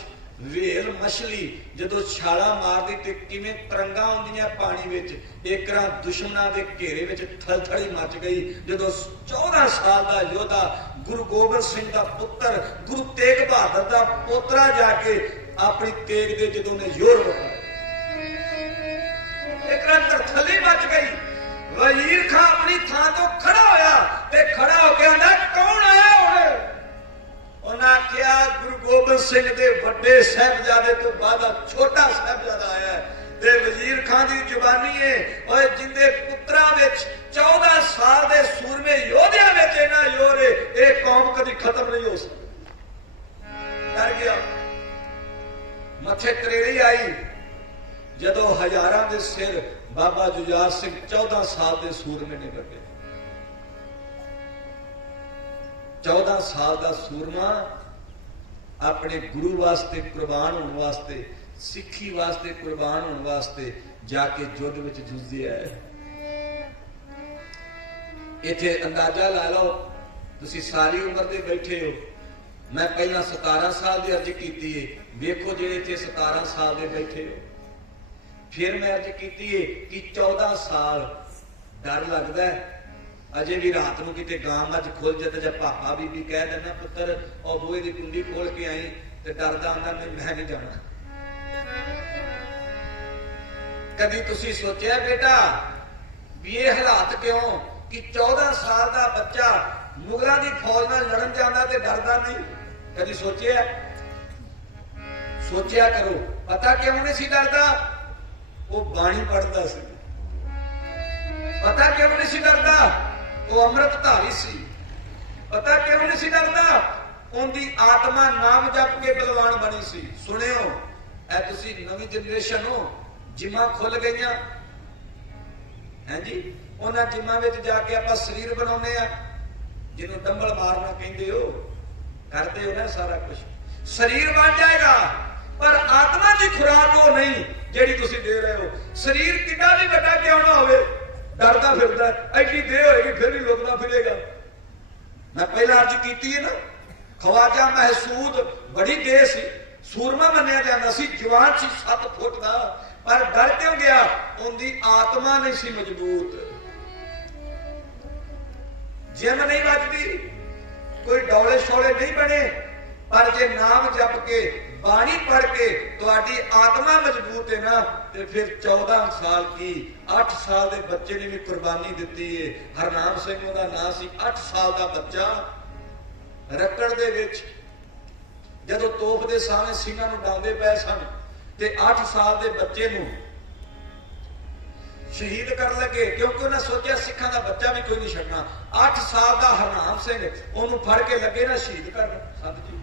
ਵੇਲ ਮਛਲੀ ਜਦੋਂ ਛਾਲਾ ਮਾਰਦੀ ਤੇ ਕਿਵੇਂ ਤਰੰਗਾਂ ਆਉਂਦੀਆਂ ਪਾਣੀ ਵਿੱਚ, ਇੱਕ ਰਾਂ ਦੁਸ਼ਮਣਾਂ ਦੇ ਘੇਰੇ ਵਿੱਚ ਥਲਥਲੀ ਮਚ ਗਈ ਜਦੋਂ 14 ਸਾਲ ਦਾ ਯੋਧਾ ਗੁਰੂ ਗੋਬਿੰਦ ਸਿੰਘ ਦਾ ਪੁੱਤਰ ਗੁਰੂ ਤੇਗ ਬਹਾਦਰ ਦਾ ਪੋਤਰਾ ਜਾ ਕੇ ਆਪਣੀ ਤੇਗ ਦੇ ਜਦੋਂ ਨੇ ਜ਼ੋਰ ਵਰਤਿਆ, ਇੱਕ ਰਾਂ ਥਲਥਲੀ ਮਚ ਗਈ। ਵਜ਼ੀਰ ਖਾਂ ਆਪਣੀ ਥਾਂ ਤੋਂ ਖੜਾ ਹੋਇਆ ਤੇ ਖੜਾ ਹੋ ਕੇ ਆਂਦਾ ਕੌਣ ਆਇਆ ਹੁਣ? ਉਹਨਾਂ ਆਖਿਆ ਗੁਰੂ ਗੋਬਿੰਦ ਸਿੰਘ ਦੇ ਵੱਡੇ ਸਾਹਿਬਜ਼ਾਦੇ ਤੋਂ ਬਾਅਦ ਛੋਟਾ ਸਾਹਿਬਜ਼ਾਦਾ ਆਇਆ ਤੇ ਵਜ਼ੀਰ ਖਾਨ ਦੀ ਜ਼ੁਬਾਨੀ ਹੈ ਓਏ ਜਿੰਦੇ ਪੁੱਤਰਾਂ ਵਿੱਚ 14 ਸਾਲ ਦੇ ਸੂਰਮੇ ਯੋਧਿਆਂ ਵਿੱਚ ਇਹਨਾਂ ਜ਼ੋਰ ਹੈ, ਇਹ ਕੌਮ ਕਦੀ ਖਤਮ ਨਹੀਂ ਹੋ ਸਕਦੀ। ਡਰ ਗਿਆ, ਮੱਥੇ ਤਰੇੜੀ ਆਈ ਜਦੋਂ ਹਜ਼ਾਰਾਂ ਦੇ ਸਿਰ ਬਾਬਾ ਜੁਝਾਰ ਸਿੰਘ 14 ਸਾਲ ਦੇ ਸੂਰਮੇ ਨੇ ਵੱਢੇ। 14 ਸਾਲ ਦਾ ਸੂਰਮਾ ਆਪਣੇ ਗੁਰੂ ਵਾਸਤੇ ਕੁਰਬਾਨ ਹੋਣ ਵਾਸਤੇ, ਸਿੱਖੀ ਵਾਸਤੇ ਕੁਰਬਾਨ ਹੋਣ ਵਾਸਤੇ ਜਾ ਕੇ ਯੁੱਧ ਵਿੱਚ ਜੂਝਿਆ ਹੈ। ਇੱਥੇ ਅੰਦਾਜ਼ਾ ਲਾ ਲਓ, ਤੁਸੀਂ ਸਾਰੀ ਉਮਰ ਦੇ ਬੈਠੇ ਹੋ। ਮੈਂ ਪਹਿਲਾਂ 17 ਸਾਲ ਦੀ ਅਰਜ਼ ਕੀਤੀ ਹੈ, ਵੇਖੋ ਜਿਹੜੇ ਇੱਥੇ 17 ਸਾਲ ਦੇ ਬੈਠੇ ਹੋ। ਫਿਰ ਮੈਂ ਅਰਜ਼ ਕੀਤੀ ਹੈ ਕਿ 14 ਸਾਲ ਡਰ ਲੱਗਦਾ ਹੈ। ਅਜੇ ਵੀ ਰਾਤ ਨੂੰ ਕਿਤੇ ਗਾਂ ਮੱਝ ਖੁੱਲ ਜਾਏ ਜਾਂ ਪਾਪਾ ਬੀਬੀ ਕਹਿ ਦਿੰਦਾ ਪੁੱਤਰ ਉਹ ਬੂਹੇ ਦੀ ਕੁੰਡੀ ਖੋਲ ਕੇ ਆਈ, ਤੇ ਡਰਦਾ ਆਂਦਾ ਮੈਂ ਨਹੀਂ ਜਾਣਾ। ਕਦੀ ਤੁਸੀਂ ਸੋਚਿਆ ਬੇਟਾ ਵੀ ਇਹ ਹਾਲਾਤ ਕਿਉਂ ਕਿ 14 ਸਾਲ ਦਾ ਬੱਚਾ ਮੁਗਲਾਂ ਦੀ ਫੌਜ ਨਾਲ ਲੜਨ ਜਾਂਦਾ ਤੇ ਡਰਦਾ ਨਹੀਂ? ਕਦੀ ਸੋਚਿਆ? सोचिया करो। पता क्यों नहीं सी डरदा? वो बाणी पढ़दा सी। पता क्यों नहीं सी डरदा? वो अमृतधारी सी। पता क्यों नहीं सी डरदा? उनकी आत्मा नाम जप के बलवान बनी सी। सुनियो, ऐ तुसी नवी जनरेशन हो, जिमां खुल गईयां हैं जी, उन्हां जिमां विच जाके आपां शरीर बनाउने आ, जिन्हों डंबल मारना कहते हो, करते हो ना सारा कुछ, शरीर बन जाएगा, पर आत्मा की खुराक वो नहीं जिहड़ी तुसी दे रहे हो। शरीर कितना भी बड़ा क्यों ना होवे, डरदा फिरदा, एडी देह होएगी फिर भी लुकदा फिरेगा। मैं पहला अर्ज कीती है ना, ख्वाजा महसूद बड़ी देह सी, सूरमा मन्निया जाता सी, जवान सी 7 फुट का, पर डर क्यों गया? उनकी आत्मा नहीं सी मजबूत। जिम नहीं बजती, कोई डौले शौले नहीं बने, पर जे नाम जप के बाणी पढ़ के तुहाडी आत्मा मजबूत है ना, तो फिर 14 साल की 8 साल के बच्चे ने भी कुर्बानी दी है। हरनाम सिंह उहदा नाम सी। 8 साल का बच्चा रकड़ दे विच जदों तोप दे सामने सीना नूं डाउंदे पए सन, ते 8 साल के बच्चे नूं शहीद कर लगे, क्योंकि उन्हें सोचा सिखा का बच्चा भी कोई नहीं छड़ना। 8 साल का हरनाम सिंह उन्होंने फड़ के लगे ना शहीद कर, संत जी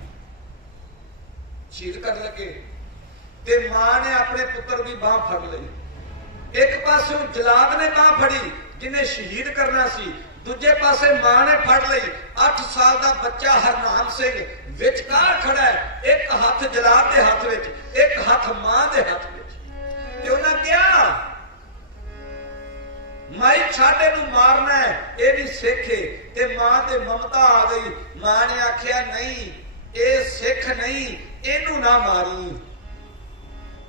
शहीद कर लगे, ते मां ने अपने पुत्र की बांह फड़ ली। एक पासों जलाद ने बांह फड़ी जिन्हें शहीद करना सी, दूजे पासे मां ने फड़ ली। 8 साल का बच्चा हरनाम सिंह विचकार खड़ा है, एक हाथ जलाद के हाथ विच, एक हाथ मां के हाथ विच, ते उन्हें कहा माई छाडे नूं मारना है, ये भी सिख है। ते मां ते ममता आ गई, मां ने आख्या नहीं ये सिख नहीं, इनू ना मारी।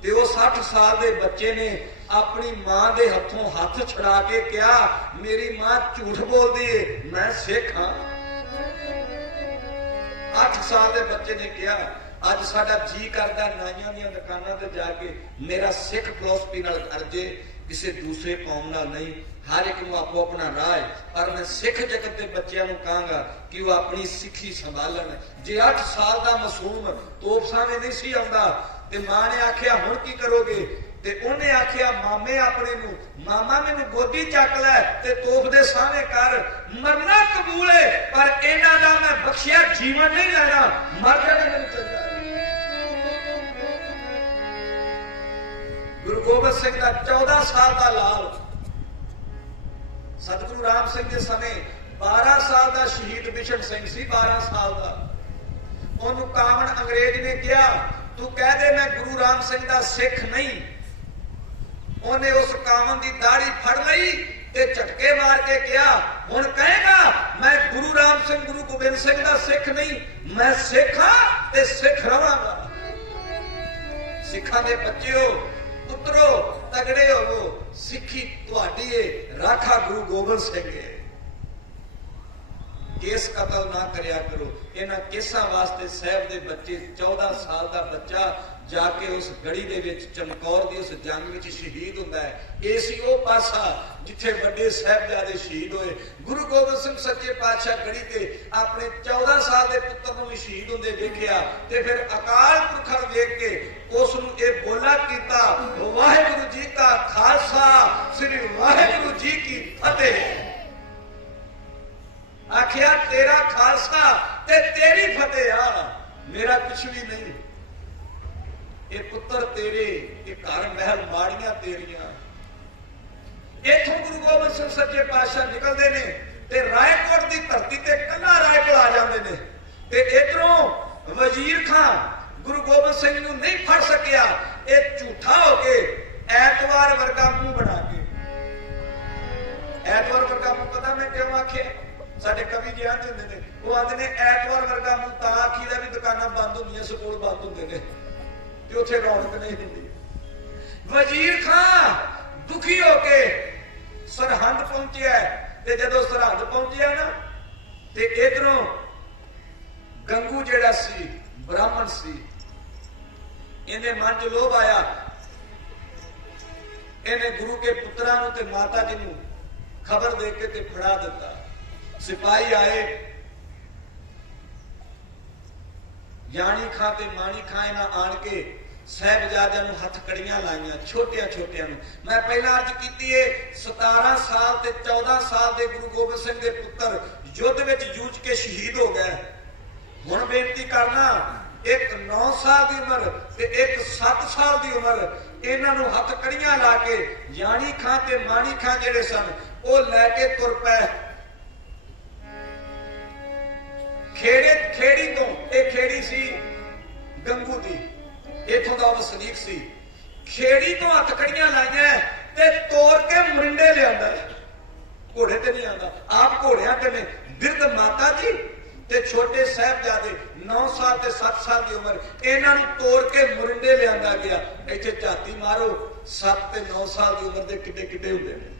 ते वो 60 साल के बच्चे ने अपनी मां के हथों हाथ छड़ा के कहा मेरी मां झूठ बोलती है, मैं सिख हाँ। 8 साल के बच्चे ने कहा अज साडा जी करदा नाइयां दी दुकानां ते जाके मेरा सिख फिलोसफी नाल अर्जे, किसी दूसरे कौम नाल नहीं, हर एक नूं आपो अपना राह है। पर मैं सिख जगत के बच्चों को कहांगा कि वो अपनी सिखी संभालन। जे 8 साल का मासूम तोप सामने नहीं सी आउंदा, ते मां ने आख्या हुण की करोगे? ते उन्हें आख्या मामे अपने नूं, मामा मैनूं गोदी चक लै ते तोप दे सामने कर, मरना कबूल है पर इन्हां दा मैं बख्शिया जीवन नहीं लेना, मर जाने मैनूं चल जा। गुरु गोबिंद सिंह का 14 साल का लाल, सतगुरु राम सिंह के समय 12 साल का शहीद बिशन सिंह सी, 12 साल का। उन्होंने कामन अंग्रेज ने कहा तू कह दे मैं गुरु राम सिंह का सिख नहीं। उन्हें उस कामन की दाढ़ी फड़ ली ते झटके मार के कहा हुण कहेगा मैं गुरु राम सिंह गुरु गोबिंद सिंह का सिख नहीं, मैं सिख हाँ ते सिख रहांगा। सिखा के बच्चों पुत्रो तगड़े हो, सिखी तुहाडी है, राखा गुरु गोबिंद सिंह है। केस कतल ना करया करो। इन्हां केसां वास्ते साहब दे बच्चे 14 साल का बच्चा जाके उस गड़ी दे विच चमकौर दी उस जंग विच शहीद हुंदा है। ये सी वो पासा जिथे वड्डे साहिबजादे शहीद होए। गुरु गोबिंद सिंह सच्चे पातशाह गड़ी ते अपने 14 साल के पुत्र नूं भी शहीद हुंदे वेखिया ते फिर अकाल पुरख नूं वेख के उस नूं ये बोला कीता वाहिगुरू जी का खालसा श्री वाहिगुरू जी की फतेह। आखिया तेरा खालसा ते तेरी फतेह आ, मेरा कुछ भी नहीं। ये पुत्र तेरे, ये घर महल माड़ियां तेरियां। इथों गुरु गोबिंद सिंह सच्चे पातशाह निकलते ने ते रायकोट की धरती ते कल्ला रायकोट आ जाते ने, ते इधरों वजीर खां गुरु गोबिंद सिंह नूं नहीं फड़ सकिया। ये झूठा हो के ऐतवार वर्गा मुंह बना के, ऐतवार वर्गा मुंह पता मैं क्यों आखे? साडे कवि जी आंदे हुंदे ने, वो आंदे ने ऐतवार वर्गा मुंह तां आखीदा भी दुकानां बंद हुंदियां, स्कूल बंद हुंदे ने ते उत्थे रौनक नहीं हुंदी। वजीर खां दुखी होके सरहंद पहुंचिया ते जदों सरहंद पहुंचिया ना ते इधरों गंगू जेड़ा सी ब्राह्मण सी, इन्हें मन च लोभ आया, इन्हें गुरु के पुत्रां नूं ते माता जी नूं खबर दे के ते फड़ा दिता। सिपाही आए, यानी खां ते माणी खां इन्हां आण के ਸਾਹਿਬਜ਼ਾਦਿਆਂ ਨੂੰ ਹੱਥ ਕੜੀਆਂ ਲਾਈਆਂ, ਛੋਟਿਆਂ ਛੋਟਿਆਂ ਨੂੰ। ਮੈਂ ਪਹਿਲਾਂ ਅਰਜ਼ ਕੀਤੀ ਹੈ 17 ਸਾਲ ਤੇ 14 ਸਾਲ ਦੇ ਗੁਰੂ ਗੋਬਿੰਦ ਸਿੰਘ ਦੇ ਪੁੱਤਰ ਯੁੱਧ ਵਿੱਚ ਜੂਝ ਕੇ ਸ਼ਹੀਦ ਹੋ ਗਏ। ਹੁਣ ਬੇਨਤੀ ਕਰਨਾ, ਇੱਕ 9 ਸਾਲ ਦੀ ਉਮਰ ਤੇ ਇੱਕ 7 ਸਾਲ ਦੀ ਉਮਰ, ਇਹਨਾਂ ਨੂੰ ਹੱਥ ਕੜੀਆਂ ਲਾ ਕੇ ਜਾਣੀ ਖਾਂ ਤੇ ਮਾਣੀ ਖਾਂ ਜਿਹੜੇ ਸਨ ਉਹ ਲੈ ਕੇ ਤੁਰ ਪਏ ਖੇੜੀ ਤੋਂ। ਇਹ ਖੇੜੀ ਸੀ ਗੰਗੂ ਦੀ, ਇਥੋਂ ਦਾ ਵਸਨੀਕ ਸੀ। ਖੇੜੀ ਤੋਂ ਹੱਥ ਕੜੀਆਂ ਲਾਈਆਂ ਤੇ ਤੋੜ ਕੇ ਮਰਿੰਡੇ ਲਿਆਂਦਾ। ਘੋੜੇ ਤੇ ਨਹੀਂ ਆਉਂਦਾ, ਆਪ ਘੋੜਿਆਂ ਤੇ ਨੇ। ਬਿਰਧ ਮਾਤਾ ਜੀ ਤੇ ਛੋਟੇ ਸਾਹਿਬਜ਼ਾਦੇ 9 ਸਾਲ ਤੇ 7 ਸਾਲ ਦੀ ਉਮਰ, ਇਹਨਾਂ ਨੂੰ ਤੋੜ ਕੇ ਮਰਿੰਡੇ ਲਿਆਂਦਾ ਗਿਆ। ਇੱਥੇ ਝਾਤੀ ਮਾਰੋ 7 ਤੇ 9 ਸਾਲ ਦੀ ਉਮਰ ਦੇ ਕਿੱਡੇ ਕਿੱਡੇ ਹੁੰਦੇ ਨੇ।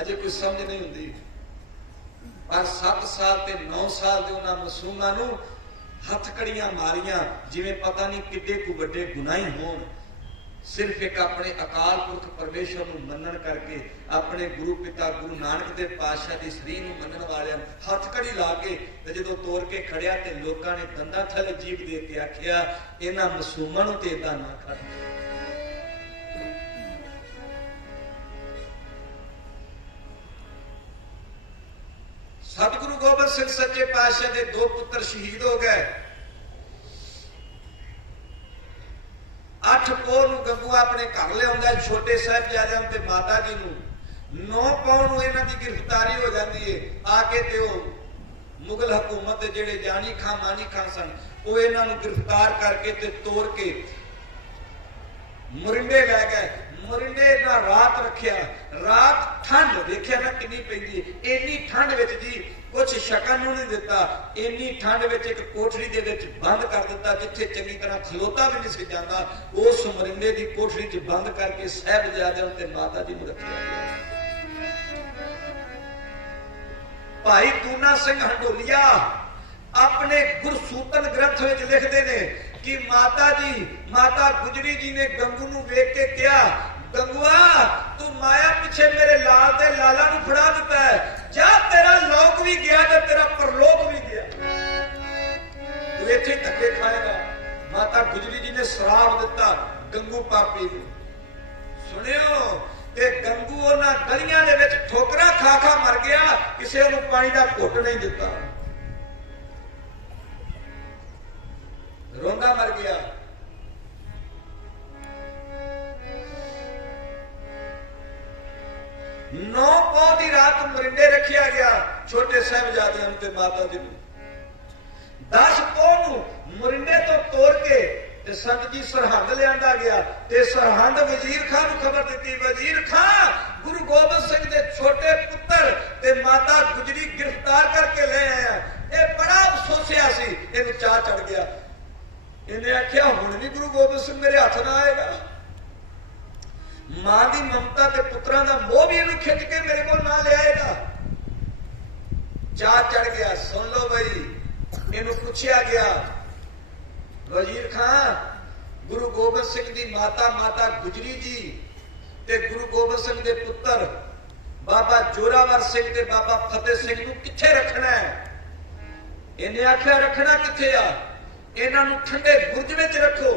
ਅਜੇ ਕੋਈ ਸਮਝ ਨਹੀਂ ਹੁੰਦੀ, ਪਰ 7 ਸਾਲ ਤੇ 9 ਸਾਲ ਦੇ ਉਹਨਾਂ ਮਾਸੂਮਾਂ ਨੂੰ ਹੱਥ ਕੜੀਆਂ ਮਾਰੀਆਂ ਜਿਵੇਂ ਪਤਾ ਨਹੀਂ ਕਿੱਡੇ ਕੁ ਵੱਡੇ ਗੁਨਾਹੀ ਹੋਣ। ਸਿਰਫ ਇੱਕ ਆਪਣੇ ਅਕਾਲ ਪੁਰਖ ਪਰਮੇਸ਼ਰ ਨੂੰ ਮੰਨਣ ਕਰਕੇ, ਆਪਣੇ ਗੁਰੂ ਪਿਤਾ ਗੁਰੂ ਨਾਨਕ ਦੇ ਪਾਤਸ਼ਾਹ ਦੀ ਸਰੀਰ ਨੂੰ ਮੰਨਣ ਵਾਲਿਆਂ ਨੂੰ ਹੱਥ ਕੜੀ ਲਾ ਕੇ ਤੇ ਜਦੋਂ ਤੋੜ ਕੇ ਖੜਿਆ ਤੇ ਲੋਕਾਂ ਨੇ ਦੰਦਾਂ ਥੱਲੇ ਜੀਭ ਦੇ ਕੇ ਆਖਿਆ, ਇਹਨਾਂ ਮਾਸੂਮਾਂ ਨੂੰ ਤੇ ਏਦਾਂ ਨਾ ਕਰ। ਸਤਿਗੁਰੂ ਗੋਬਿੰਦ ਸਿੰਘ ਸੱਚੇ ਪਾਤਸ਼ਾਹ ਦੇ 2 ਪੁੱਤਰ ਸ਼ਹੀਦ ਹੋ ਗਏ। 8 ਪੋਹ ਨੂੰ ਗੰਗੂ ਆਪਣੇ ਘਰ ਲਿਆਉਂਦਾ ਛੋਟੇ ਸਾਹਿਬਜ਼ਾਦਿਆਂ ਤੇ ਮਾਤਾ ਜੀ ਨੂੰ। 9 ਪੋਹ ਨੂੰ ਇਹਨਾਂ ਦੀ ਗ੍ਰਿਫਤਾਰੀ ਹੋ ਜਾਂਦੀ ਹੈ। ਆ ਕੇ ਤੇ ਉਹ ਮੁਗਲ ਹਕੂਮਤ ਦੇ ਜਿਹੜੇ ਜਾਣੀ ਖਾਂ ਮਾਨੀ ਖਾਂ ਸਨ ਉਹ ਇਹਨਾਂ ਨੂੰ ਗ੍ਰਿਫਤਾਰ ਕਰਕੇ ਤੇ ਤੋੜ ਕੇ ਮਰਿੰਡੇ ਲੈ ਗਏ। ਮਰਿੰਡੇ ਦਾ ਰਾਤ ਰੱਖਿਆ। ਰਾਤ ਠੰਡ ਦੇਖਿਆ ਨਾ ਕਿੰਨੀ ਪੈਂਦੀ ਹੈ। ਇੰਨੀ ਠੰਡ ਵਿੱਚ ਜੀ ਕੁਛ ਛਕਣ ਨੂੰ ਨਹੀਂ ਦਿੱਤਾ। ਇੰਨੀ ਠੰਡ ਵਿੱਚ ਇੱਕ ਕੋਠੜੀ ਦੇ ਵਿੱਚ ਬੰਦ ਕਰ ਦਿੱਤਾ ਜਿੱਥੇ ਚੰਗੀ ਤਰ੍ਹਾਂ ਖਲੋਤਾ ਵੀ ਨਹੀਂ ਸੀ ਜਾਂਦਾ। ਉਸ ਮਰਿੰਡੇ ਦੀ ਕੋਠੜੀ 'ਚ ਬੰਦ ਕਰਕੇ ਸਾਹਿਬਜ਼ਾਦਿਆਂ ਤੇ ਮਾਤਾ ਜੀ ਨੂੰ ਰੱਖਿਆ ਗਿਆ। ਭਾਈ ਦੂਨਾ ਸਿੰਘ ਹੰਡੋਲੀਆ ਆਪਣੇ ਗੁਰਸੂਤਨ ਗ੍ਰੰਥ ਵਿੱਚ ਲਿਖਦੇ ਨੇ ਕਿ ਮਾਤਾ ਗੁਜਰੀ ਜੀ ਨੇ ਗੰਗੂ ਨੂੰ ਵੇਖ ਕੇ ਕਿਹਾ, ਗੰਗੂਆ ਤੂੰ ਮਾਇਆ ਪਿੱਛੇ ਮੇਰੇ ਲਾਲ ਦੇ ਲਾਲਾ ਨੂੰ ਫੜਾ ਦਿੱਤਾ ਹੈ, ਜਾ ਤੇਰਾ ਲੋਕ ਵੀ ਗਿਆ ਤੇ ਤੇਰਾ ਪਰਲੋਕ ਵੀ ਗਿਆ, ਤੂੰ ਇੱਥੇ ਧੱਕੇ ਖਾਏਗਾ। ਮਾਤਾ ਗੁਜਰੀ ਜੀ ਨੇ ਸ਼ਰਾਪ ਦਿੱਤਾ ਗੰਗੂ ਪਾਪੀ ਨੂੰ। ਸੁਣਿਓ, ਤੇ ਗੰਗੂ ਉਹਨਾਂ ਗਲੀਆਂ ਦੇ ਵਿੱਚ ਠੋਕਰਾਂ ਖਾ ਖਾ ਮਰ ਗਿਆ, ਕਿਸੇ ਨੂੰ ਪਾਣੀ ਦਾ ਘੁੱਟ ਨਹੀਂ ਦਿੱਤਾ, ਰੋਂਦਾ ਮਰ ਗਿਆ। ਨੌ ਪੌਹ ਦੀ ਰਾਤ ਮਰਿੰਡੇ ਰੱਖਿਆ ਗਿਆ ਛੋਟੇ ਸਾਹਿਬਜ਼ਾਦਿਆਂ ਨੂੰ ਤੇ ਮਾਤਾ ਜੀ ਨੂੰ। 10 ਪੌਹ ਨੂੰ ਮਰਿੰਡੇ ਤੋਂ ਤੋੜ ਕੇ ਤੇ ਸੰਤ ਜੀ ਸਰਹੰਦ ਲਿਆਂਦਾ ਗਿਆ ਤੇ ਸਰਹੰਦ ਵਜ਼ੀਰ ਖਾਂ ਨੂੰ ਖਬਰ ਦਿੱਤੀ, ਵਜ਼ੀਰ ਖਾਂ ਗੁਰੂ ਗੋਬਿੰਦ ਸਿੰਘ ਦੇ ਛੋਟੇ ਪੁੱਤਰ ਤੇ ਮਾਤਾ ਗੁਜਰੀ ਗ੍ਰਿਫਤਾਰ ਕਰਕੇ ਲੈ ਆਇਆ। ਇਹ ਬੜਾ ਅਫਸੋਸਿਆ ਸੀ, ਇਹਨੂੰ ਚਾਹ ਚੜ ਗਿਆ। ਇਹਨੇ ਆਖਿਆ ਹੁਣ ਵੀ ਗੁਰੂ ਗੋਬਿੰਦ ਸਿੰਘ ਮੇਰੇ ਹੱਥ ਨਾ ਆਏਗਾ। ਮਾਂ ਦੀ ਮਮਤਾ ਤੇ ਪੁੱਤਰਾਂ ਦਾ ਮੋਹ ਵੀ ਇਹਨੂੰ ਖਿੱਚ ਕੇ ਮੇਰੇ ਕੋਲ ਨਾ ਲਿਆਏਗਾ। ਚਾਹ ਚੜ ਗਿਆ। ਸੁਣ ਲਓ ਬਈ, ਇਹਨੂੰ ਪੁੱਛਿਆ ਗਿਆ, ਵਜ਼ੀਰ ਖਾਂ ਗੁਰੂ ਗੋਬਿੰਦ ਸਿੰਘ ਦੀ ਮਾਤਾ ਗੁਜਰੀ ਜੀ ਤੇ ਗੁਰੂ ਗੋਬਿੰਦ ਸਿੰਘ ਦੇ ਪੁੱਤਰ ਬਾਬਾ ਜੋਰਾਵਰ ਸਿੰਘ ਤੇ ਬਾਬਾ ਫਤਿਹ ਸਿੰਘ ਨੂੰ ਕਿੱਥੇ ਰੱਖਣਾ ਹੈ? ਇਹਨੇ ਆਖਿਆ ਰੱਖਣਾ ਕਿੱਥੇ ਆ? ਇਹਨਾਂ ਨੂੰ ਠੰਡੇ ਬੁਰਜ ਵਿੱਚ ਰੱਖੋ।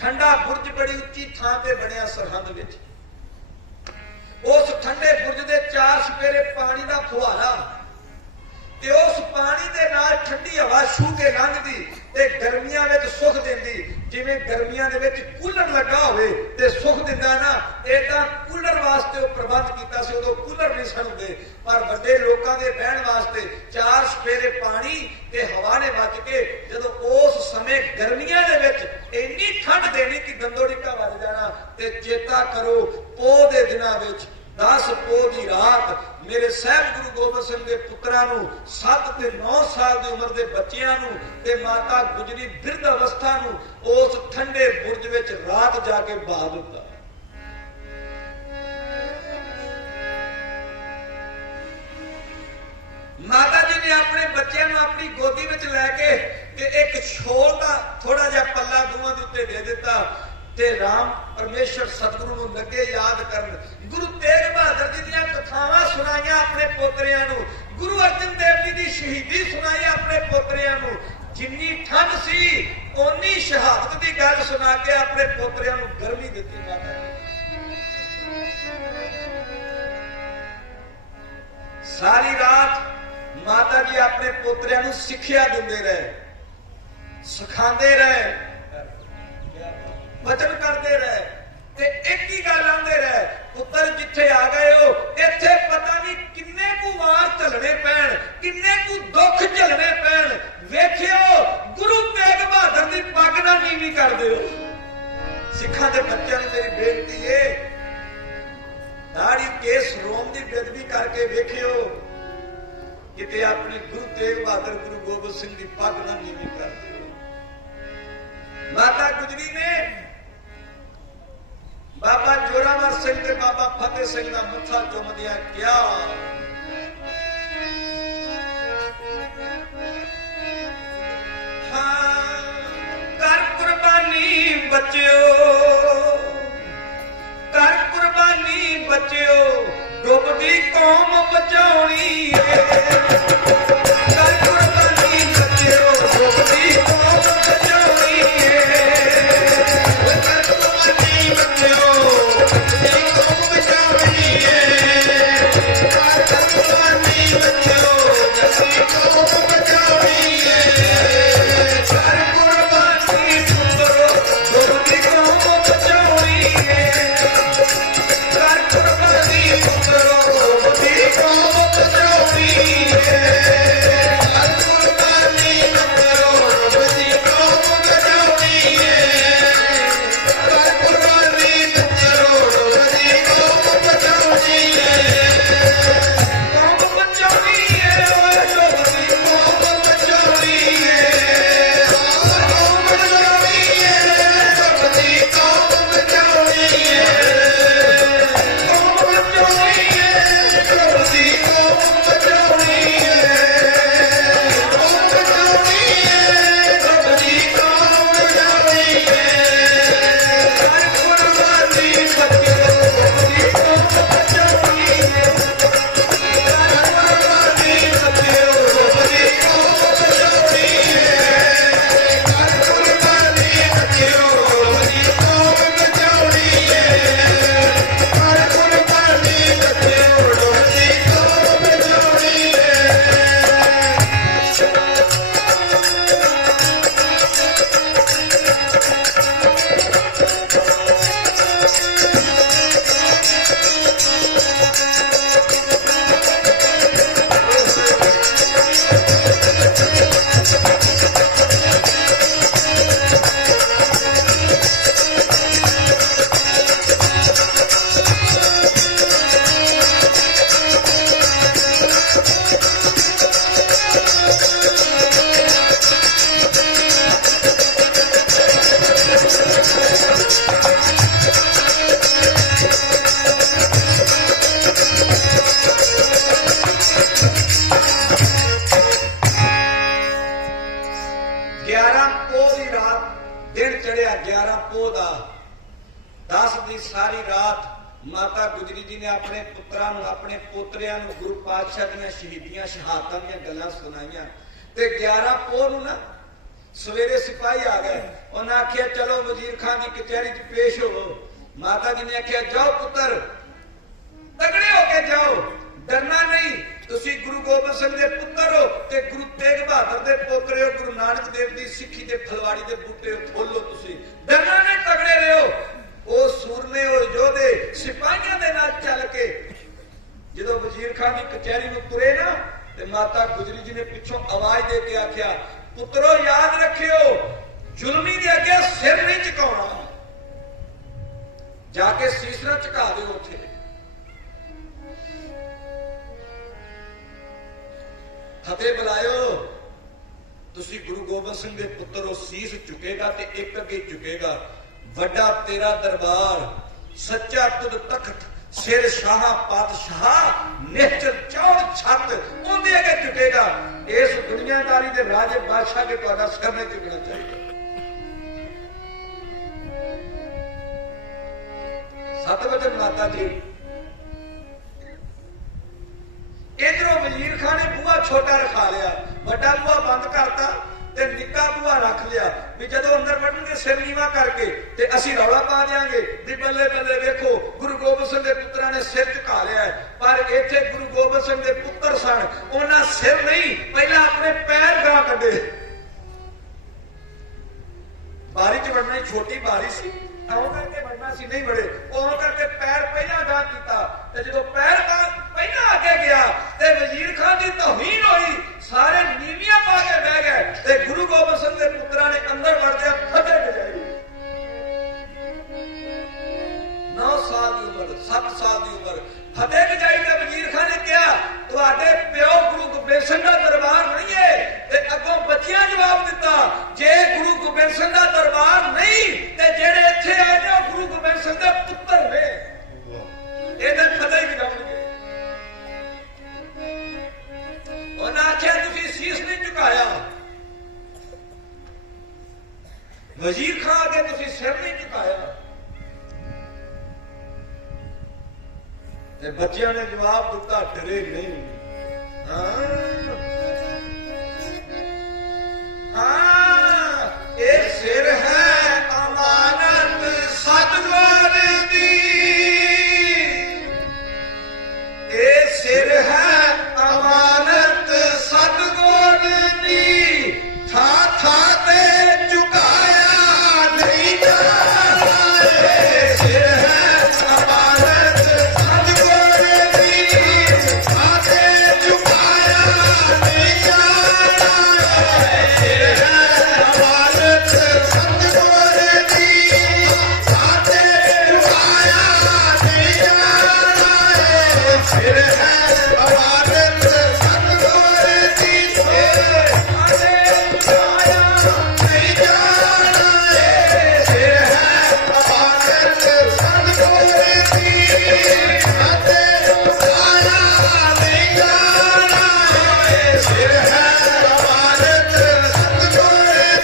ਠੰਡਾ ਬੁਰਜ ਬੜੀ ਉੱਚੀ ਥਾਂ ਤੇ ਬਣਿਆ ਸਰਹੰਦ ਵਿੱਚ। ਉਸ ਠੰਡੇ ਬੁਰਜ ਦੇ 4 ਸਪੇਰੇ ਪਾਣੀ ਦਾ ਫੁਹਾਰਾ ਤੇ ਉਸ ਪਾਣੀ ਦੇ ਨਾਲ ਠੰਡੀ ਹਵਾ ਛੂ ਕੇ ਲੰਘਦੀ ਤੇ ਗਰਮੀਆਂ ਵਿੱਚ ਸੁੱਖ ਦਿੰਦੀ। ਜਿਵੇਂ ਗਰਮੀਆਂ ਦੇ ਵਿੱਚ ਕੂਲਰ ਲੱਗਾ ਹੋਵੇ ਤੇ ਸੁੱਖ ਦਿੰਦਾ ਨਾ, ਏਦਾਂ ਕੂਲਰ ਵਾਸਤੇ ਉਹ ਪ੍ਰਬੰਧ ਕੀਤਾ ਸੀ। ਉਦੋਂ ਕੂਲਰ ਨਹੀਂ ਸਨ ਹੁੰਦੇ, ਪਰ ਵੱਡੇ ਲੋਕਾਂ ਦੇ ਬਹਿਣ ਵਾਸਤੇ 4 ਸਪੇਰੇ ਪਾਣੀ ਤੇ ਹਵਾ ਨੇ ਬਚ ਕੇ ਜਦੋਂ ਉਸ ਸਮੇਂ ਗਰਮੀਆਂ ਦੇ ਵਿੱਚ ਇੰਨੀ ਠੰਡ ਦੇਣੀ ਕਿ ਦੰਦੋ ਡਿੱਕਾ ਵੱਜ ਜਾਣਾ। ਤੇ ਚੇਤਾ ਕਰੋ, ਪੋਹ ਦੇ ਦਿਨਾਂ ਵਿੱਚ 10 ਪੋਹ ਦੀ ਰਾਤ ਮੇਰੇ ਸਾਹਿਬ ਗੁਰੂ ਗੋਬਿੰਦ ਸਿੰਘ ਦੇ ਪੁੱਤਰਾਂ ਨੂੰ 7 ਤੇ 9 ਸਾਲ ਦੀ ਉਮਰ ਦੇ ਬੱਚਿਆਂ ਨੂੰ ਤੇ ਮਾਤਾ ਗੁਜਰੀ ਬਿਰਧ ਅਵਸਥਾ ਨੂੰ ਉਸ ਠੰਡੇ ਬੁਰਜ ਵਿੱਚ ਰਾਤ ਜਾ ਕੇ ਬਹਾ ਦਿੱਤਾ। ਮਾਤਾ ਜੀ ਨੇ ਆਪਣੇ ਬੱਚਿਆਂ ਨੂੰ ਆਪਣੀ ਗੋਦੀ ਵਿੱਚ ਲੈ ਕੇ ਤੇ ਇੱਕ ਛੋਲ ਦਾ ਥੋੜਾ ਜਿਹਾ ਪੱਲਾ ਦੋਵਾਂ ਦੇ ਉੱਤੇ ਦੇ ਦਿੱਤਾ ਤੇ ਰਾਮ ਪਰਮੇਸ਼ਰ ਸਤਿਗੁਰੂ ਨੂੰ ਲੱਗੇ ਯਾਦ ਕਰਨ। ਗੁਰੂ ਤੇਗ ਬਹਾਦਰ ਜੀ ਦੀਆਂ ਕਥਾਵਾਂ ਸੁਣਾਈਆਂ ਆਪਣੇ ਪੋਤਰਿਆਂ ਨੂੰ। ਗੁਰੂ ਅਰਜਨ ਦੇਵ ਜੀ ਦੀ ਸ਼ਹੀਦੀ ਸੁਣਾਈ ਆਪਣੇ ਪੋਤਰਿਆਂ ਨੂੰ। ਜਿੰਨੀ ਠੰਡ ਸੀ ओनी शहादत की गल सुना के अपने पोतरियां नूं गर्मी दिती माता जी। सारी रात माता जी अपने पोतरियां नूं सिक्ख्या दिंदे रहे, सिखांदे रहे, वचन करते रहे ते एक ही गल आंदे रहे, पुत्र जिथे आ गए हो इत्थे पता नहीं किन्ने कु वार झलने पैण, किन्ने कु दुख झलने पैण। वेखियो गुरु तेग बहादुर दी पग ना नीवी कर दिओ। सिखां दे बच्चों नूं मेरी बेनती है, दाढ़ी केस रोम दी बेदबी करके वेखियो किते अपने गुरु तेग बहादुर गुरु गोबिंद सिंह दी पग ना नीवी कर दिओ। माता गुजरी ने बाबा जोरावर सिंह ते बाबा फतेह सिंह दा मत्था चुमदिया क्या हाँ कर कुर्बानी बच्चियो, कर कुर्बानी बच्चियो, डुबदी कौम बचाउणी है। कर कुर्बानी बच्चियो, डुबदी कौम बचाउणी है। कर कुर्बानी बच्चियो, डुबदी कौम बचाउणी है। कर कुर्बानी बच्चियो, डुबदी कौम बचाउणी है। कर कुर्बानी पुत्रो, डुबदी कौम बचाउणी है। कर कुर्बानी पुत्रो, डुबदी कौम बचाउणी है। कर कुर्बानी पुत्रो, डुबदी कौम बचाउणी है। कर कुर्बानी पुत्रो, डुबदी कौम बचाउणी है। कौम बचाउणी है, डुबदी कौम बचाउणी है। कौम बचाउणी है, डुबदी कौम बचाउणी है। कौम बचाउणी है, डुबदी कौम बचाउणी है। कौम बचाउणी है, डुबदी कौम बचाउणी है। कर कुर्बानी बच्चियो, डुबदी कौम बचाउणी है। कर कुर्बानी बच्चियो, डुबदी कौम बचाउणी है। कर कुर्बानी बच्चियो, डुबदी कौम बचाउणी है। कर कुर्बानी बच्चियो, डुबदी कौम बचाउणी है। सारी रात माता गुजरी जी ने अपने पुत्रां नूं अपने पोतरियां नूं गुरु पातशाह दीयां शहीदियां शहादतां दीयां गल्लां सुनाईयां ते 11 पोह नूं ना सवेरे सिपाही आ गए। उन्हें आख्या चलो वजीर खान की कचहरी च पेश हो। माता जी ने आख्या जाओ पुत्र तगड़े होके जाओ, डरना नहीं, तुसी गुरु गोबिंद सिंह दे पुत्र हो ते गुरु तेग बहादुर दे पोतरे हो, गुरु नानक देव दी सिੱਖੀ दे फलवाड़ी दे बूटे हो, खोलो तुसी, डरना नहीं, तगड़े रहो। वो सूरमे और योधे सिपाहियों के नाल चल के जो वजीर खान की कचहरी में तुरे ना ते माता गुजरी जी ने पिछों आवाज दे के आख्या पुत्रो याद रखियो जुल्मी के अगे सिर नहीं झुकाउणा, जाके सीसरा झुका दो। उथे फतेह बुलायो, तुसी गुरु गोबिंद सिंह के पुत्र हो, सीस झुकेगा ते एक अगे झुकेगा। वड्डा तेरा दरबार, सच्चा तुद तख्त, सिर शाह पातशाह, निश्चल चौड़ छत, उनके अगे झुकेगा। इस दुनियादारी के राजे बादशाह के तुहाडा सिर नहीं झुकना चाहिए। सत वचन माता जी। इधरों वजीर खान ने बूहा छोटा रखा लिया, वड्डा बूहा बंद करता, ਤੇ ਨਿੱਕਾ ਬੂਹਾ ਰੱਖ ਲਿਆ ਵੀ ਜਦੋਂ ਅੰਦਰ ਵੜਨਗੇ ਸਿਰ ਨੀਵਾਂ ਕਰਕੇ ਤੇ ਅਸੀਂ ਰੌਲਾ ਪਾ ਦਿਆਂਗੇ ਵੀ ਬੱਲੇ ਬੱਲੇ ਵੇਖੋ ਗੁਰੂ ਗੋਬਿੰਦ ਸਿੰਘ ਦੇ ਪੁੱਤਰਾਂ ਨੇ ਸਿਰ ਝੁਕਾ ਲਿਆ। ਪਰ ਇੱਥੇ ਗੁਰੂ ਗੋਬਿੰਦ ਸਿੰਘ ਦੇ ਪੁੱਤਰ ਸਨ, ਉਹਨਾਂ ਸਿਰ ਨਹੀਂ, ਪਹਿਲਾਂ ਆਪਣੇ ਪੈਰ ਗਾਂ ਕੱਢੇ। ਬਾਰੀ ਚ ਵੜਨਾ ਛੋਟੀ ਬਾਰੀ ਸੀ, ਆਉਂ ਕਰਕੇ ਵੜਨਾ ਸੀ, ਨਹੀਂ ਵੜੇ, ਉਹ ਕਰਕੇ ਪੈਰ ਪਹਿਲਾਂ ਗਾਂ ਕੀਤਾ। ਤੇ ਜਦੋਂ ਪੈਰ ਗਾਂ ਪਹਿਲਾਂ ਅੱਗੇ ਗਿਆ ਤੇ ਵਜ਼ੀਰ ਖਾਨ ਦੀ ਤੌਹੀਨ ਹੋਈ, ਸਾਰੇ ਨੀਵੀਆਂ ਪਾ ਕੇ ਬਹਿ ਗਏ ਤੇ ਗੁਰੂ ਗੋਬਿੰਦ ਸਿੰਘ ਦੇ ਪੁੱਤਰਾਂ ਨੇ ਅੰਦਰ ਵੜਦਿਆਂ ਫਤਿਹ ਵਜਾਈ। 9 ਸਾਲ ਦੀ ਉਮਰ, 7 ਸਾਲ ਦੀ ਉਮਰ, ਫਤਿਹ ਵਜਾਈ। ਤੇ ਵਜ਼ੀਰ ਖਾਨ ਨੇ ਕਿਹਾ ਤੁਹਾਡੇ ਪਿਓ ਗੁਰੂ ਗੋਬਿੰਦ ਸਿੰਘ ਦਾ ਦਰਬਾਰ ਨਹੀਂ ਹੈ। ਤੇ ਅੱਗੋਂ ਬੱਚਿਆਂ ਜਵਾਬ ਦਿੱਤਾ ਜੇ ਗੁਰੂ ਗੋਬਿੰਦ ਸਿੰਘ ਦਾ ਦਰਬਾਰ ਨਹੀਂ ਤੇ ਜਿਹੜੇ ਇੱਥੇ ਆਏ ਨੇ ਉਹ ਗੁਰੂ ਗੋਬਿੰਦ ਸਿੰਘ ਦੇ ਪੁੱਤਰ ਨੇ, ਇਹਦੇ ਫਤਿਹ ਵਜਾਉਣਗੇ। ਉਹਨਾਂ ਆਖਿਆ ਤੁਸੀਂ ਸੀਸ ਨਹੀਂ ਝੁਕਾਇਆ, ਵਜ਼ੀਰ ਖਾਨ ਅੱਗੇ ਤੁਸੀਂ ਸਿਰ ਨਹੀਂ ਝੁਕਾਇਆ। ਤੇ ਬੱਚਿਆਂ ਨੇ ਜਵਾਬ ਦਿੱਤਾ ਡਰੇ ਨਹੀਂ। ਹਾਂ ਇਹ ਸਿਰ ਹੈ ਅਮਾਨਤ ਸਤਿਗੁਰ ਦੀ, ਇਹ ਸਿਰ ਹੈ ਅਮਾਨਤ ਸਤਿਗੁਰ ਦੀ, ਥਾਂ ਥਾਂ ਤੇ ਝੁਕਾਇਆ ਨਹੀਂ ਜਾਣਾ। ਇਹ ਸਿਰ ਹੈ ਅਮਾਨਤ ਸਤਿਗੁਰ ਦੀ, ਥਾਂ ਤੇ ਝੁਕਾਇਆ ਨਹੀਂ ਜਾਣਾ। ਇਹ ਸਿਰ ਹੈ ਅਮਾਨਤ ਸਤਿਗੁਰ ਦੀ, ਥਾਂ ਤੇ ਝੁਕਾਇਆ ਨਹੀਂ ਜਾਣਾ। ਇਹ ਸਿਰ ਹੈ ਅਮਾਨਤ ਸਤਿਗੁਰ ਦੀ, ਥਾਂ ਤੇ ਝੁਕਾਇਆ ਨਹੀਂ ਜਾਣਾ। ਇਹ ਸਿਰ ਹੈ ਅਮਾਨਤ ਸਤਿਗੁਰ ਦੀ, ਥਾਂ ਤੇ ਝੁਕਾਇਆ ਨਹੀਂ ਜਾਣਾ। ਇਹ ਸਿਰ ਹੈ ਅਮਾਨਤ ਸਤਿਗੁਰ ਦੀ, ਥਾਂ ਤੇ ਝੁਕਾਇਆ ਨਹੀਂ ਜਾਣਾ। ਇਹ ਸਿਰ ਹੈ ਅਮਾਨਤ ਸਤਿਗੁਰ ਦੀ,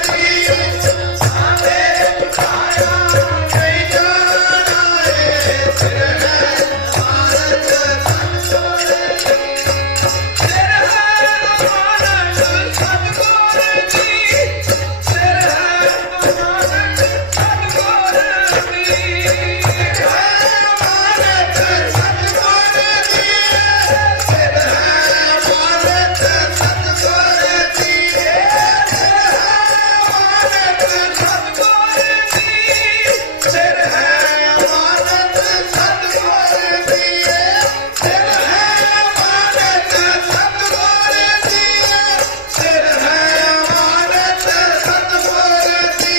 ਸਿਰ ਹੈ ਅਮਾਨਤ ਸਤਿਗੁਰ ਦੀ, ਸਿਰ ਹੈ ਅਮਾਨਤ ਸਤਿਗੁਰ ਦੀ, ਸਿਰ ਹੈ ਅਮਾਨਤ ਸਤਿਗੁਰ ਦੀ, ਸਿਰ ਹੈ ਅਮਾਨਤ ਸਤਿਗੁਰ ਦੀ, ਸਿਰ ਹੈ ਅਮਾਨਤ ਸਤਿਗੁਰ ਦੀ, ਸਿਰ ਹੈ ਅਮਾਨਤ ਸਤਿਗੁਰ ਦੀ, ਸਿਰ ਹੈ ਅਮਾਨਤ ਸਤਿਗੁਰ ਦੀ,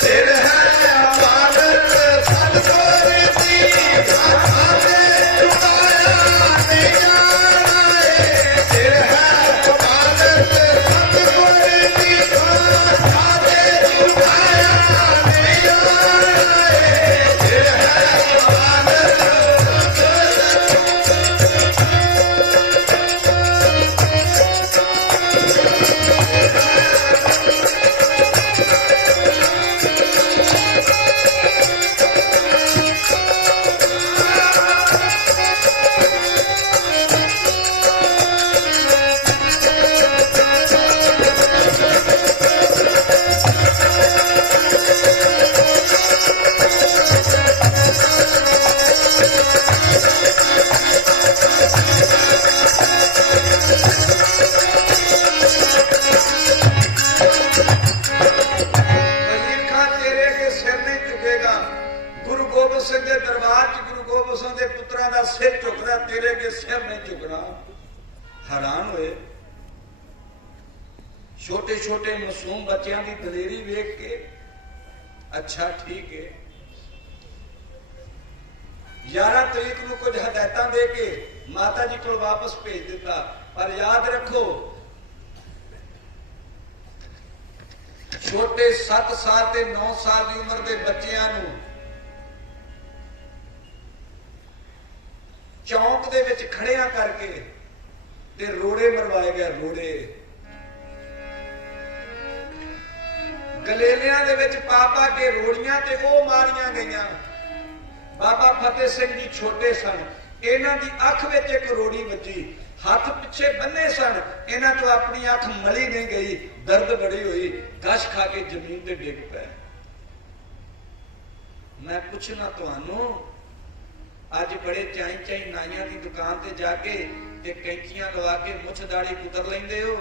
ਸਿਰ ਹੈ ਅਮਾਨਤ ਸਤਿਗੁਰ ਦੀ, ਸਿਰ ਹੈ ਅਮਾਨਤ ਸਤਿਗੁਰ ਦੀ, ਥਾਂ ਤੇ ਝੁਕਾਇਆ ਨਹੀਂ ਜਾਣਾ। ਇਹ ਸਿਰ ਹੈ ਅਮਾਨਤ ਸਤਿਗੁਰ ਦੀ, ਥਾਂ ਤੇ ਝੁਕਾਇਆ ਨਹੀਂ ਜਾਣਾ। ਇਹ ਸਿਰ ਹੈ ਅਮਾਨਤ ਵਜ਼ੀਰ ਖਾਨ ਤੇਰੇ ਅੱਗੇ ਸਿਰ ਨਹੀਂ ਝੁਕੇਗਾ। ਗੁਰੂ ਗੋਬਿੰਦ ਸਿੰਘ ਦੇ ਦਰਬਾਰ 'ਚ ਗੁਰੂ ਗੋਬਿੰਦ ਸਿੰਘ ਦੇ ਪੁੱਤਰਾਂ ਦਾ ਸਿਰ ਝੁਕਦਾ, ਤੇਰੇ ਅੱਗੇ ਸਿਰ ਨਹੀਂ ਝੁਕਣਾ। ਹੈਰਾਨ ਹੋਏ। ਛੋਟੇ ਛੋਟੇ ਮਾਸੂਮ ਬੱਚਿਆਂ ਦੀ ਦਲੇਰੀ ਵੇਖ ਕੇ ਅੱਛਾ ਠੀਕ ਹੈ। 11 ਤਰੀਕ ਨੂੰ ਕੁਝ ਹਦਾਇਤਾਂ ਦੇ ਕੇ ਮਾਤਾ ਜੀ ਕੋਲ ਵਾਪਸ ਭੇਜ ਦਿੱਤਾ। ਪਰ ਯਾਦ ਰੱਖੋ ਛੋਟੇ 7 ਸਾਲ ਤੇ 9 ਸਾਲ ਦੀ ਉਮਰ ਦੇ ਬੱਚਿਆਂ ਨੂੰ ਚੌਂਕ ਦੇ ਵਿੱਚ ਖੜਿਆਂ ਕਰਕੇ ਤੇ ਰੋੜੇ ਮਰਵਾਏ ਗਏ। ਰੋੜੇ ਗਲੇਲਿਆਂ ਦੇ ਵਿੱਚ ਪਾ ਪਾ ਕੇ ਰੋੜੀਆਂ ਤੇ ਉਹ ਮਾਰੀਆਂ ਗਈਆਂ। ਬਾਬਾ ਫਤਿਹ ਸਿੰਘ ਜੀ ਛੋਟੇ ਸਨ, ਇਹਨਾਂ ਦੀ ਅੱਖ ਵਿੱਚ ਇੱਕ ਰੋੜੀ ਵੱਜੀ। हथ पिछे बन्ने सन, इन्हां तो अपनी अख मली नहीं गई, दर्द बड़ी हुई, गश खा के जमीन ते डिग पे। मैं पूछना तुहानू, अज बड़े चाई चाई नाइयां की दुकान ते जाके ते कैंचियां लवा के मुछ दाड़ी कुतर लेंदे हो?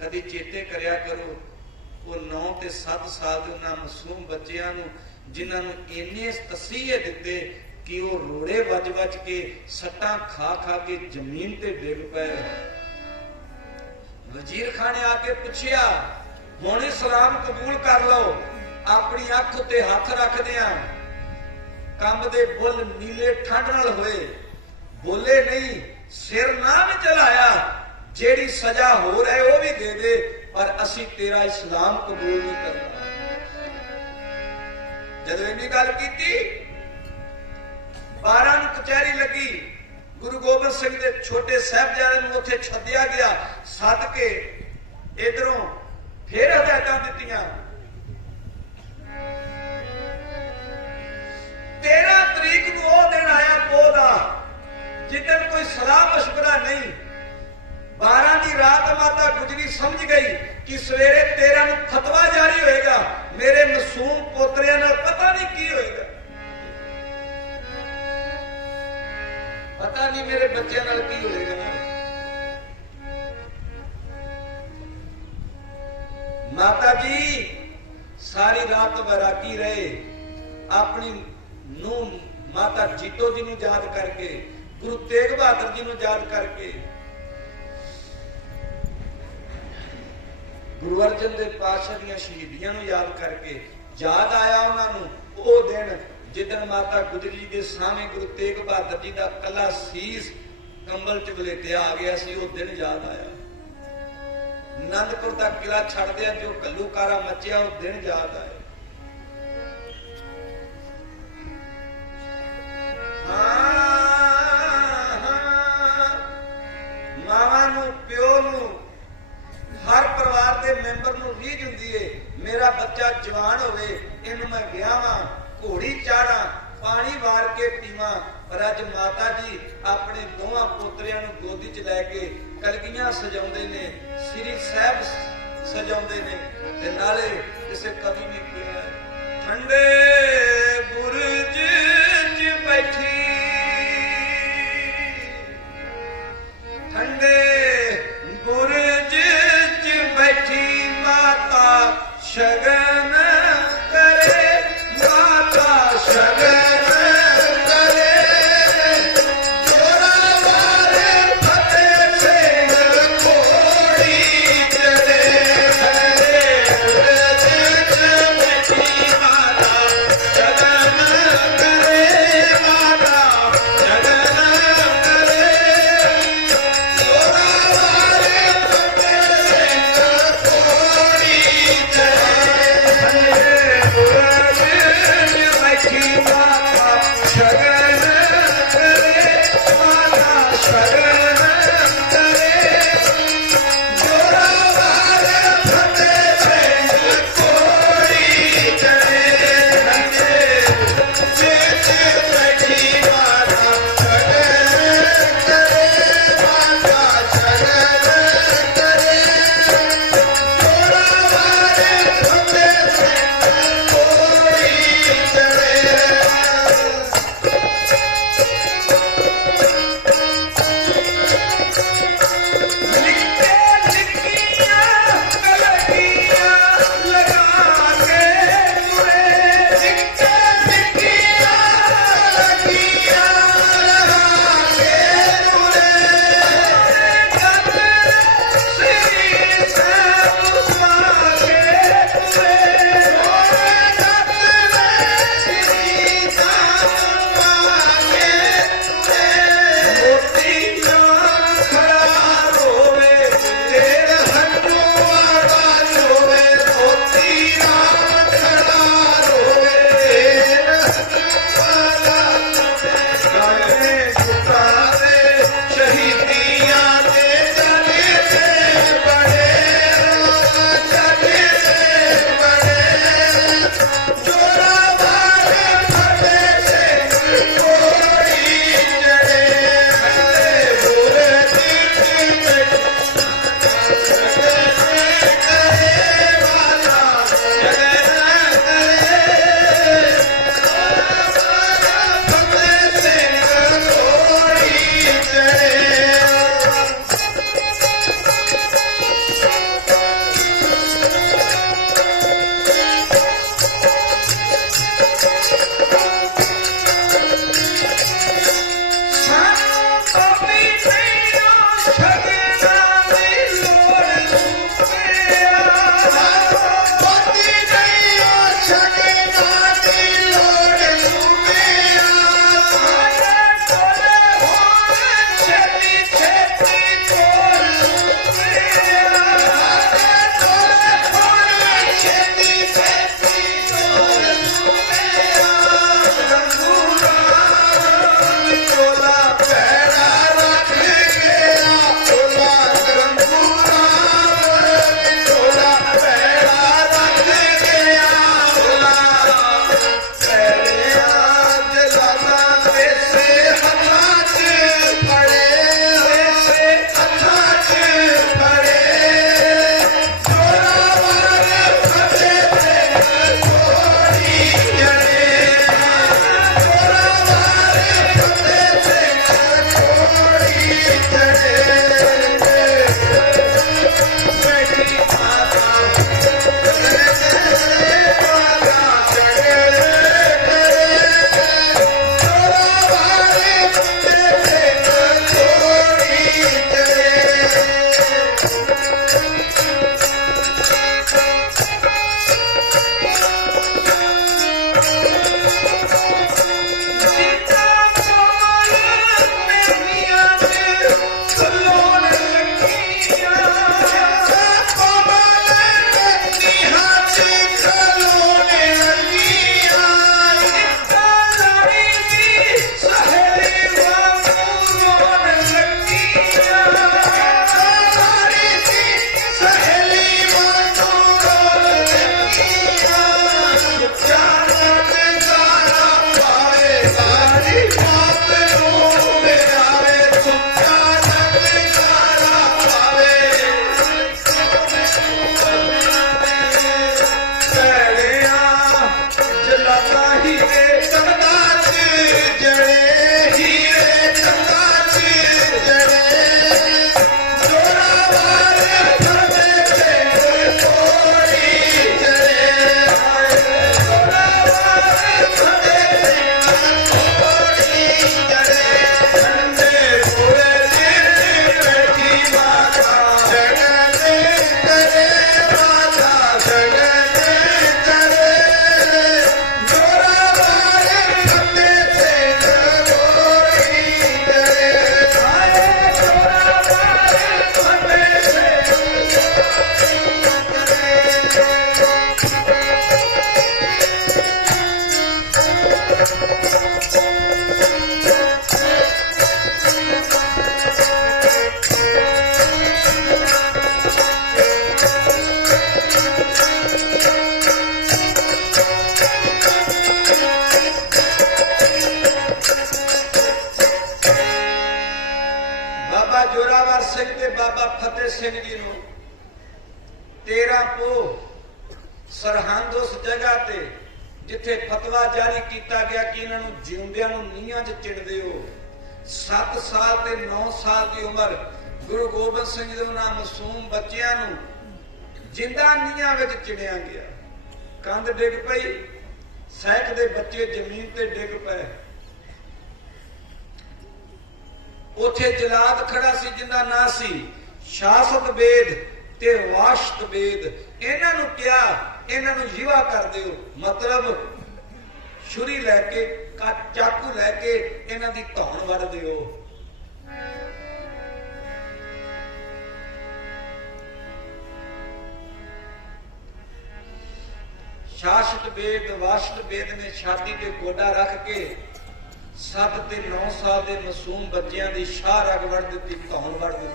कदी चेते करया करो वो 9 ते 7 साल के उन्हां मासूम बच्चियां नू जिन्हां नू इन्ने तसीहे दिते कि वो रोड़े वज वज के सट्टां खा खा के जमीन ते डिग पे। वजीर खान ने आके पूछया, हुण इस्लाम कबूल कर लो। अपनी अख उत्ते हथ रखदियां कंब दे बुल नीले ठंड नाल होए, बोले नहीं, सिर ना भी चलाया, जेड़ी सजा हो रहे वो भी दे दे, पर असी तेरा इस्लाम कबूल नहीं करना। जदों इन्नी गल कीती, 12 ਨੂੰ कचहरी लगी, गुरु गोबिंद सिंह के छोटे साहिबजादे नूं उत्थे छड्डिया गया, सद के इधरों फिर हदायतां दित्तियां। 13 तरीक नूं वो दिन आया पो दा, जिदन कोई सलाह मशवरा नहीं। 12 की रात माता गुजरी समझ गई कि सवेरे 13 नूं फतवा जारी होएगा, मेरे मासूम पोतरियां नाल पता नहीं की होएगा, पता नहीं मेरे बच्चों नाल की होएगा। माता जी सारी रात वैरागी रहे, अपनी नूह माता जीतो जी नूं याद करके, गुरु तेग बहादुर जी नूं याद करके, गुरु अर्जन देव पातशाह दीआं शहीदियां नूं याद करके, याद आया उन्होंने वो दिन जिदन माता गुजरी के सामने गुरु तेग बहादुर जी का कला सीस कंबल च वलेटिया आ गया सी, वो दिन याद आया। आनंदपुर का किला छड़ दिया जो घल्लूकारा मचिया, वो दिन याद आया। मावां नूं प्यो नूं हर परिवार के मैंबर नूं रीझ हुंदी है, मेरा बच्चा जवान होवे, इनू मैं विआहां, घोड़ी चाड़ा, पानी वार के पीवां। पर अज माता जी अपने दोवां पोतरियां नूं गोदी च लैके कलगियां सजाउंदे ने, श्री साहब सजाउंदे ने, ते नाले किसे कवि ने कहा, ठंडे बुरज च बैठी, ठंडे बुरज च बैठी माता शगन करे, माता शगन बैठी बाबा फतेह सिंह जी नूं 13 पोह सरहंद उस जगह ते जिथे फतवा जारी किया गया कि इन्हों जिउंदियां नूं नीहां च चिण दिओ। 7 साल ते 9 साल की उम्र गुरु गोबिंद सिंह जी उन्हां मासूम बच्चियां नूं जिंदा नीहां विच चिणिया गया। कंध डिग पई, सैकड़े बच्चे जमीन ते डिग पे। उथे जलाद खड़ा सी जिंदा ना सी शासत बेद ते वाशत बेद। इन्हां नूं क्या इन्हां नूं जीवा कर दिओ, मतलब छुरी लैके चाकू लैके इन्हां दी धौन वड़ दिओ। शासत बेद वाशत बेद ने छाती ते गोडा रख के 7 ते 9 साल के मासूम बच्चों की शाह रग वड़ दी, धौन वड़ दी।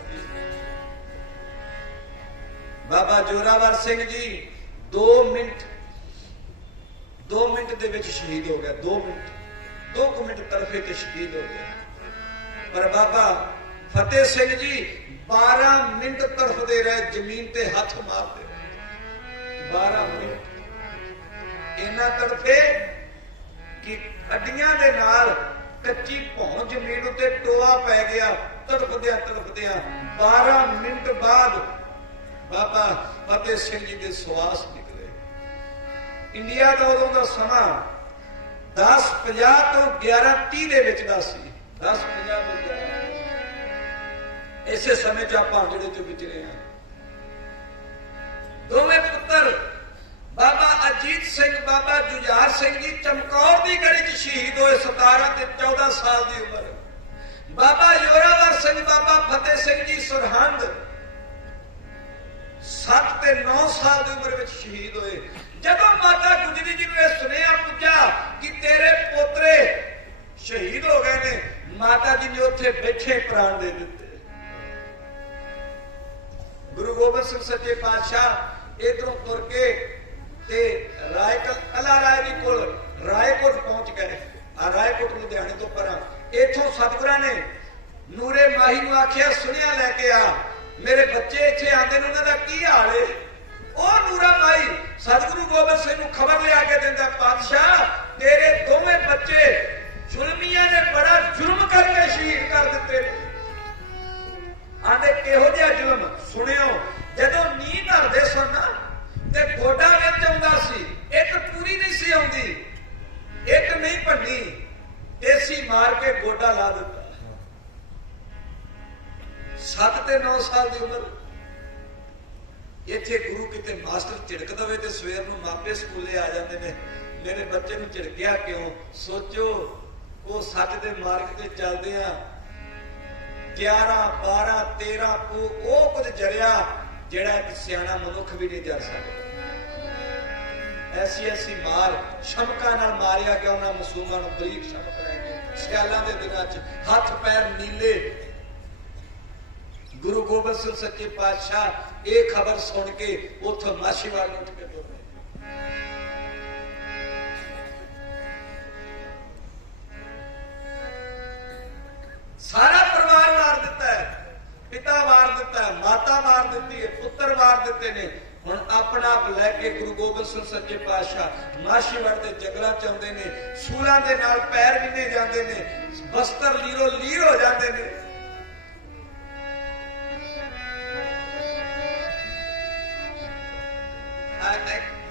बाबा जोरावर सिंह जी 2 मिनट दे विच शहीद हो गया। 2 मिनट तरफे ते शहीद हो गया। पर बाबा फतेह सिंह जी 12 मिनट तड़फते रहे, जमीन ते हाथ मारते 12 मिनट इन्ना तड़फे कि अड्डियां दे नाल कच्ची भौं जमीन उत्ते टोआ पै गया। तड़फदिया 12 मिनट बाद बाबा फतेह सिंह जी के सवास निकले। इंडिया का उदों का समा 10:50 तो 11:30 दे विच दा सी। 10:50 तो 11:30 इसे समय च आपां जेड़े च विचरे हैं। दोवें पुत्र बाबा अजीत सिंह बाबा जुझार सिंह जी चमकौर की गढ़ च शहीद होए। 17 ते 14 साल की उम्र। बाबा जोरावर सिंह बाबा फतेह सिंह जी सरहंद 7 ते 9 साल की उम्र में शहीद होए। जब माता गुजरी जी ने सुनेहा पुछा कि तेरे पोतरे शहीद हो गए ने, माता जी ने उत्थे बैठे प्राण दे दिते। गुरु गोबिंद सिंह सच्चे पातशाह इधरों तुर के ते कला राय जी कोल रायकोट पहुंच गए। रायकोट लुधियाने तो परा इथों सतगुरां ने नूरे माही नूं आखिया सुनिया लैके आ, मेरे बच्चे इत्थे आंदे ने, उन्हां दा की हाल है? ओ नूरा माही सतगुरु गोबिंद सिंह नूं खबर लिया के दिंदा, पातशाह तेरे दोवें बच्चे जुल्मियां ने बड़ा जुल्म करके शहीद कर दिते। आंदे किहो जिहा जुल्म सुनियो, जदों नींद धरदे सन ते गोडा विच आउंदा सी, इक पूरी नहीं सी आउंदी, इक नहीं भन्नी, देसी मार के गोडा ला दिता। 7 ते 9 साल की उम्र। इत्थे गुरु किते मास्टर झिड़क दवे ते सवेर नूं मापे स्कूले आ जाते हैं, मेरे बच्चे नूं झिड़किया क्यों? सोचो वो सच दे मार्ग ते चलदे आ। 11 12 13 वो कुछ जरिया जेड़ा एक सियाना मनुख भी नहीं जर सकता। ऐसी ऐसी मार शमका नाल मारिया गया उन्हां मासूमां नूं, बरीक शमक रह गए। सियालां दे दिनां च हथ पैर नीले। गुरु गोबिंद सिंह सच्चे पातशाह ये खबर सुन के उथों माछीवाड़ उठ के तुर पए। सारा परिवार मार दिता है, पिता मार दिता है, माता मार दी है, पुत्र मार दिते ने। हुण अपना आप लैके गुरु गोबिंद सिंह सच्चे पातशाह माछीवाड़ के जंगलों च आउंदे ने, सूलां दे नाल पैर विन्ने जांदे ने, बस्तर लीरो लीर हो जाते ने।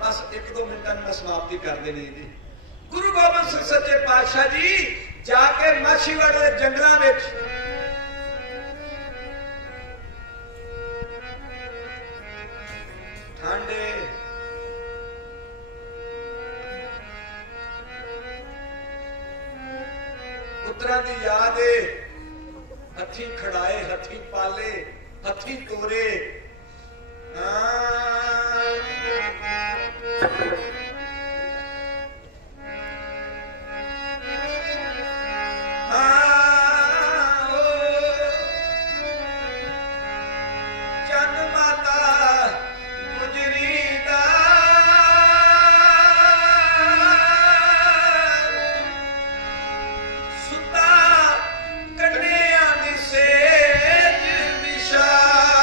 बस 1-2 मिनटां में समाप्ति कर देनी जी। गुरु गोबिंद सिंह सच्चे पातशाह जी जाके माछीवाड़ के जंगलों में ठंडे पुत्रां दी याद है, हथी खड़ाए हथी पाले हथी तोरे। सुता कन्या दी सेज विशाल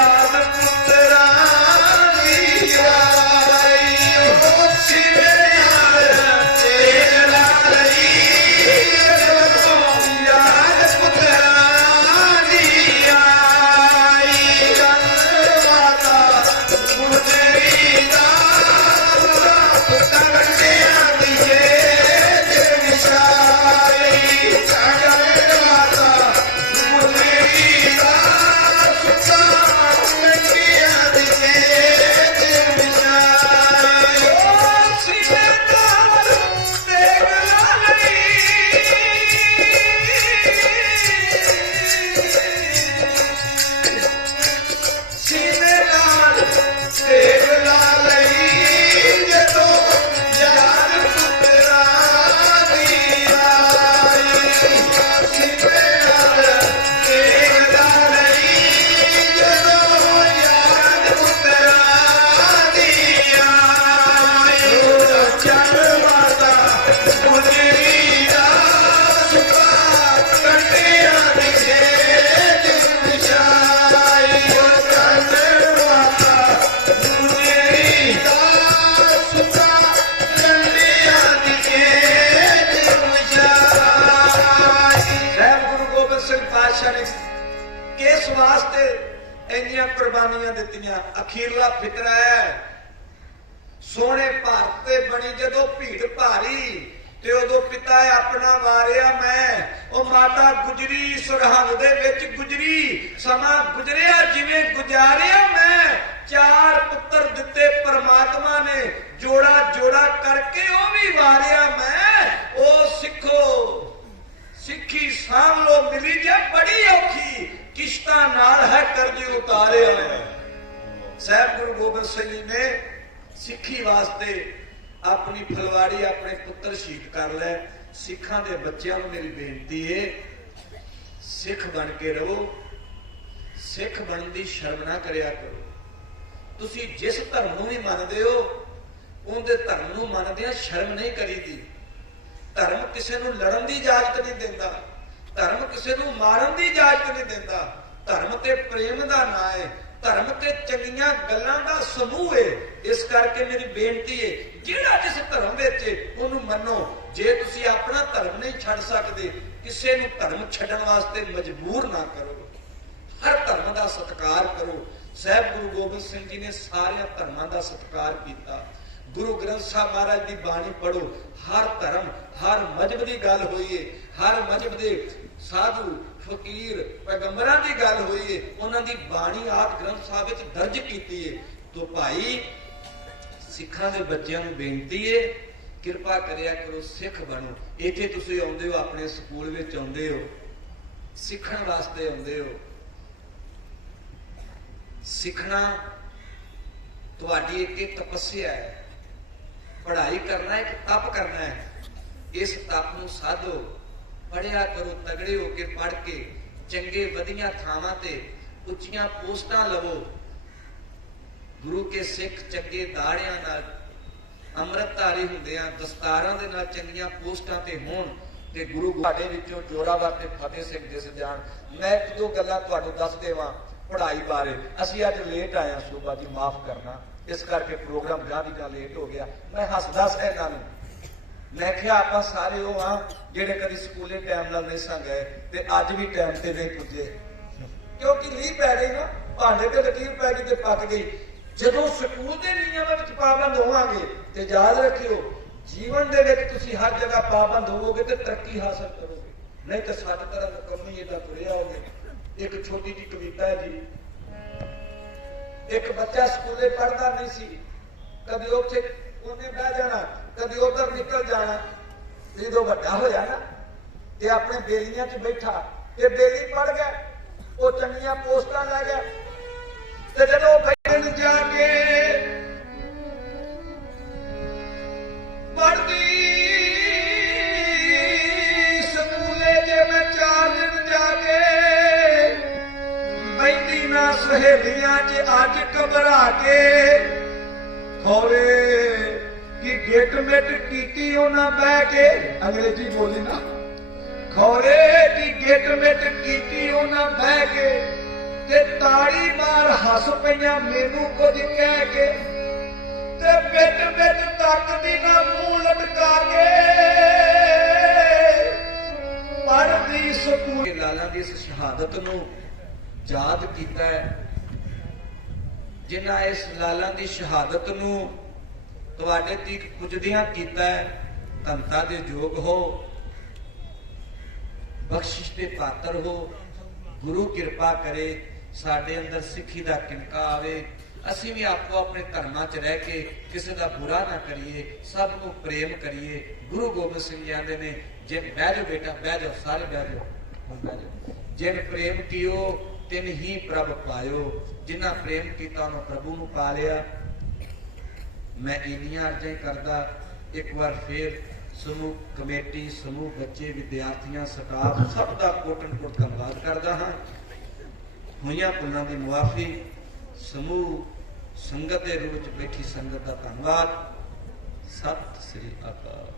याद पुत्रा दी आई, ओ सिवे नाल तेग ला लई, याद पुत्रा दी आई, चंद माता गुजरी दा कंटिया दी जेत विछाई, चंद माता गुजरी दा कंटिया दी जेत विछाई, ओ सिवे नाल तेग ला लई, सीने नाल तेग ला लई, जदों याद पुत्रा दी आई, सीने नाल तेग ला लई, जदों याद पुत्रा दी आई, ओ चंद माता गुजरी दा सुखा कंटिया दी जेत विछाई, ओ चंद माता गुजरी दा सुखा कंटिया दी जेत विछाई। ਸਾਹਿਬ ਗੁਰੂ ਗੋਬਿੰਦ ਸਿੰਘ ਪਾਤਸ਼ਾਹ ਨੇ ਕਿਸ ਵਾਸਤੇ ਇੰਨੀਆਂ ਕੁਰਬਾਨੀਆਂ ਦਿੱਤੀਆਂ? ਅਖੀਰਲਾ ਫਿਤਰਾ ਹੈ ਸੋਹਣੇ ਭਾਰਤ ਤੇ ਬਣੀ ਜਦੋਂ ਭੀੜ ਭਾਰੀ, ਤੇ ਉਦੋਂ ਪਿਤਾ ਆਪਣਾ ਵਾਰਿਆ ਮੈਂ, ਉਹ ਮਾਤਾ ਗੁਜਰੀ ਸਰਹੰਦ ਦੇ ਵਿੱਚ ਗੁਜਰੀ, ਸਮਾਂ ਗੁਜਰਿਆ ਜਿਵੇਂ ਗੁਜ਼ਾਰਿਆ ਮੈਂ, ਚਾਰ ਪੁੱਤਰ ਦਿੱਤੇ ਪਰਮਾਤਮਾ ਨੇ, ਜੋੜਾ ਜੋੜਾ ਕਰਕੇ ਉਹ ਵੀ ਵਾਰਿਆ ਮੈਂ, ਉਹ ਸਿੱਖੋ ਸਿੱਖੀ ਸਾਂਭ ਲੋ ਮਿਲੀ ਜੇ ਬੜੀ ਔਖੀ, ਕਿਸ਼ਤਾਂ ਨਾਲ ਹੈ ਕਰਜ਼ੇ ਉਤਾਰਿਆ। ਸਾਹਿਬ ਗੁਰੂ ਗੋਬਿੰਦ ਸਿੰਘ ਜੀ ਨੇ ਸਿੱਖੀ ਵਾਸਤੇ ਆਪਣੀ ਫਲਵਾੜੀ ਆਪਣੇ ਪੁੱਤਰ ਸ਼ਹੀਦ ਕਰ ਲੈ। ਸਿੱਖਾਂ ਦੇ ਬੱਚਿਆਂ ਨੂੰ ਮੇਰੀ ਬੇਨਤੀ ਏ, ਸਿੱਖ ਬਣ ਕੇ ਰਹੋ, ਸਿੱਖ ਬਣਨ ਦੀ ਸ਼ਰਮ ਨਾ ਕਰਿਆ ਕਰੋ। ਤੁਸੀਂ ਜਿਸ ਧਰਮ ਨੂੰ ਵੀ ਮੰਨਦੇ ਹੋ ਉਹਦੇ ਧਰਮ ਨੂੰ ਮੰਨਦਿਆਂ ਸ਼ਰਮ ਨਹੀਂ ਕਰੀਦੀ। ਧਰਮ ਕਿਸੇ ਨੂੰ ਲੜਨ ਦੀ ਇਜਾਜ਼ਤ ਨਹੀਂ ਦਿੰਦਾ, ਧਰਮ ਕਿਸੇ ਨੂੰ ਮਾਰਨ ਦੀ ਇਜਾਜ਼ਤ ਨਹੀਂ ਦਿੰਦਾ। ਧਰਮ ਤੇ ਪ੍ਰੇਮ ਦਾ ਨਾਂ ਹੈ, ਧਰਮ ਤੇ ਚੰਗੀਆਂ ਗੱਲਾਂ ਦਾ ਸਮੂਹ ਹੈ। ਇਸ ਕਰਕੇ ਮੇਰੀ ਬੇਨਤੀ ਹੈ, ਜਿਹੜਾ ਜਿਸ ਧਰਮ ਵਿੱਚ ਹੈ ਉਹਨੂੰ ਮੰਨੋ। ਜੇ ਤੁਸੀਂ ਆਪਣਾ ਧਰਮ ਨਹੀਂ ਛੱਡ ਸਕਦੇ, ਕਿਸੇ ਨੂੰ ਧਰਮ ਛੱਡਣ ਵਾਸਤੇ ਮਜਬੂਰ ਨਾ ਕਰੋ। ਹਰ ਧਰਮ ਦਾ ਸਤਿਕਾਰ ਕਰੋ। ਸਾਹਿਬ ਗੁਰੂ ਗੋਬਿੰਦ ਸਿੰਘ ਜੀ ਨੇ ਸਾਰਿਆਂ ਧਰਮਾਂ ਦਾ ਸਤਿਕਾਰ ਕੀਤਾ। ਗੁਰੂ ਗ੍ਰੰਥ ਸਾਹਿਬ ਮਹਾਰਾਜ ਦੀ ਬਾਣੀ ਪੜੋ, ਹਰ ਧਰਮ ਹਰ ਮਜ਼ਹਬ ਦੀ ਗੱਲ ਹੋਈ ਹੈ, ਹਰ ਮਜ਼ਹਬ ਦੇ ਸਾਧੂ ਫਕੀਰ ਪੈਗੰਬਰਾਂ ਦੀ ਗੱਲ ਹੋਈ ਹੈ, ਉਹਨਾਂ ਦੀ ਬਾਣੀ ਆਦਿ ਗ੍ਰੰਥ ਸਾਹਿਬ ਵਿੱਚ ਦਰਜ ਕੀਤੀ ਹੈ। ਤੋ ਭਾਈ ਸਿੱਖਾਂ ਦੇ ਬੱਚਿਆਂ ਨੂੰ ਬੇਨਤੀ ਹੈ, ਕਿਰਪਾ ਕਰਿਆ ਕਰੋ, ਸਿੱਖ ਬਣੋ। ਇੱਥੇ ਤੁਸੀਂ ਆਉਂਦੇ ਹੋ, ਆਪਣੇ ਸਕੂਲ ਵਿੱਚ ਆਉਂਦੇ ਹੋ, ਸਿੱਖਣ ਵਾਸਤੇ ਆਉਂਦੇ ਹੋ। ਸਿੱਖਣਾ ਤੁਹਾਡੀ ਇੱਕ ਤਪੱਸਿਆ ਹੈ, ਪੜ੍ਹਾਈ ਕਰਨਾ ਇੱਕ ਤਪ ਕਰਨਾ ਹੈ। ਇਸ ਤਪ ਨੂੰ ਸਾਧੋ, ਪੜ੍ਹਿਆ ਕਰੋ, ਤਗੜੇ ਹੋ ਕੇ ਪੜ੍ਹ ਕੇ ਚੰਗੇ ਵਧੀਆਂ ਥਾਵਾਂ ਤੇ ਉੱਚੀਆਂ ਪੋਸਟਾਂ ਲਵੋ। ਗੁਰੂ ਕੇ ਸਿੱਖ ਚੰਗੇ ਦਾੜਿਆਂ ਨਾਲ ਅੰਮ੍ਰਿਤਧਾਰੀ ਹੁੰਦਿਆਂ ਦਸਤਾਰਾਂ ਦੇ ਨਾਲ ਚੰਗੀਆਂ ਪੋਸਟਾਂ ਤੇ ਹੋਣ ਤੇ ਗੁਰੂ ਤੁਹਾਡੇ ਵਿੱਚੋਂ ਜੋਰਾਵਰ ਤੇ ਫਤਿਹ ਸਿੰਘ ਦਿਸ ਜਾਣ। ਮੈਂ ਇੱਕ ਦੋ ਗੱਲਾਂ ਤੁਹਾਨੂੰ ਦੱਸ ਦੇਵਾਂ ਪੜ੍ਹਾਈ ਬਾਰੇ। ਅਸੀਂ ਅੱਜ ਲੇਟ ਆਏ ਹਾਂ, ਸੂਬਾ ਜੀ ਮਾਫ ਕਰਨਾ, ਇਸ ਕਰਕੇ ਪ੍ਰੋਗਰਾਮ ਗਾਹ ਦੀ ਗਾਹ ਲੇਟ ਹੋ ਗਿਆ। ਮੈਂ ਹੱਸਦਾ ਸੀ ਇਹਨਾਂ ਨੂੰ, ਮੈਂ ਕਿਹਾ ਆਪਾਂ ਸਾਰੇ ਉਹ ਹਾਂ ਜਿਹੜੇ ਕਦੀ ਸਕੂਲੇ ਟਾਈਮ ਨਾਲ ਨਹੀਂ ਸਾਂ ਗਏ ਤੇ ਅੱਜ ਵੀ ਟਾਈਮ ਤੇ ਨਹੀਂ ਪੁੱਜੇ, ਕਿਉਂਕਿ ਲੀਹ ਪੈ ਗਈ ਨਾ, ਭਾਂਡੇ ਤੇ ਲਕੀਰ ਪੈ ਗਈ ਤੇ ਪੱਕ ਗਈ। ਜਦੋਂ ਸਕੂਲ ਦੇ ਨਿਯਮਾਂ ਵਿੱਚ ਪਾਬੰਦ ਹੋਵਾਂਗੇ ਤੇ ਯਾਦ ਰੱਖਿਓ, ਜੀਵਨ ਦੇ ਵਿੱਚ ਤੁਸੀਂ ਹਰ ਜਗ੍ਹਾ ਪਾਬੰਦ ਹੋਵੋਗੇ ਤੇ ਤਰੱਕੀ ਹਾਸਲ ਕਰੋਗੇ, ਨਹੀਂ ਤਾਂ ਸਾਡੇ ਤਰ੍ਹਾਂ ਦਾ ਕੰਮ ਹੀ ਏਦਾਂ ਤੁਰਿਆ ਹੋਵੇ। ਇੱਕ ਛੋਟੀ ਜਿਹੀ ਕਵਿਤਾ ਹੈ ਜੀ। ਇੱਕ ਬੱਚਾ ਸਕੂਲੇ ਪੜ੍ਹਦਾ ਨਹੀਂ ਸੀ, ਕਦੀ ਉੱਥੇ ਉਹਨੇ ਬਹਿ ਜਾਣਾ, ਕਦੀ ਉਧਰ ਨਿਕਲ ਜਾਣਾ। ਜਦੋਂ ਵੱਡਾ ਹੋਇਆ ਨਾ ਤੇ ਆਪਣੇ ਬੇਲੀਆਂ 'ਚ ਬੈਠਾ ਤੇ ਬੇਲੀ ਪੜ ਗਿਆ, ਉਹ ਚੰਗੀਆਂ ਪੋਸਟਾਂ ਲੈ ਗਿਆ ਤੇ ਜਦੋਂ ਖੇਡਣ ਜਾ ਕੇ ਪੜ੍ਹਦੀ ਸਕੂਲੇ ਜੇ ਮੈਂ 4 ਦਿਨ ਜਾ ਕੇ ਬੈਠੀ ਨਾ ਸਹੇਲੀਆਂ 'ਚ ਅੱਜ ਘਬਰਾ ਕੇ, ਖੌਰੇ ਕਿ ਗਿੱਟ ਮਿੱਟ ਕੀਤੀ ਉਹਨਾਂ ਬਹਿ ਕੇ, ਅੰਗਰੇਜ਼ੀ ਬੋਲੀ ਨਾ, ਖੌਰੇ ਕਿ ਗਿੱਟ ਮਿੱਟ ਕੀਤੀ ਉਹਨਾਂ ਬਹਿ ਕੇ ते ताड़ी मार हस पईयां मैनू कुछ कह के, ते बिच बिच तकदी ना मूंह लटका के। पढ़दी सकूल लाला दी इस शहादत नू याद कीता है, जिन्हां इस लाला दी शहादत नू तुहाडे तक पुजदियां कीता है, धनता दे योग हो, बख्शिश दे पात्र हो। गुरु किरपा करे साडे अंदर सिੱਖੀ दा किनका आवे, ਅਸੀਂ भी आपको अपने धर्मां च रह के किसी का बुरा ना करिए, सब को प्रेम करिए। गुरु गोबिंद सिंह जी आंदे ने, जिन बह जाओ बेटा बह जाओ, सारे बह जाओ, बह जाओ। जिन प्रेम कियो तिन ही प्रभ पायो, जिन्ना प्रेम किया उन्होंने प्रभु नूं पा लिया। मैं इन्नियां अर्जां करदा, एक बार फिर समूह कमेटी, समूह बच्चे, विद्यार्थियों, स्टाफ सब का कोटन कोट धन्यवाद करदा हाँ। होईयां भुल्लां दी मुआफी, समूह संगत के रूप में बैठी संगत का धन्यवाद। सत श्री अकाल।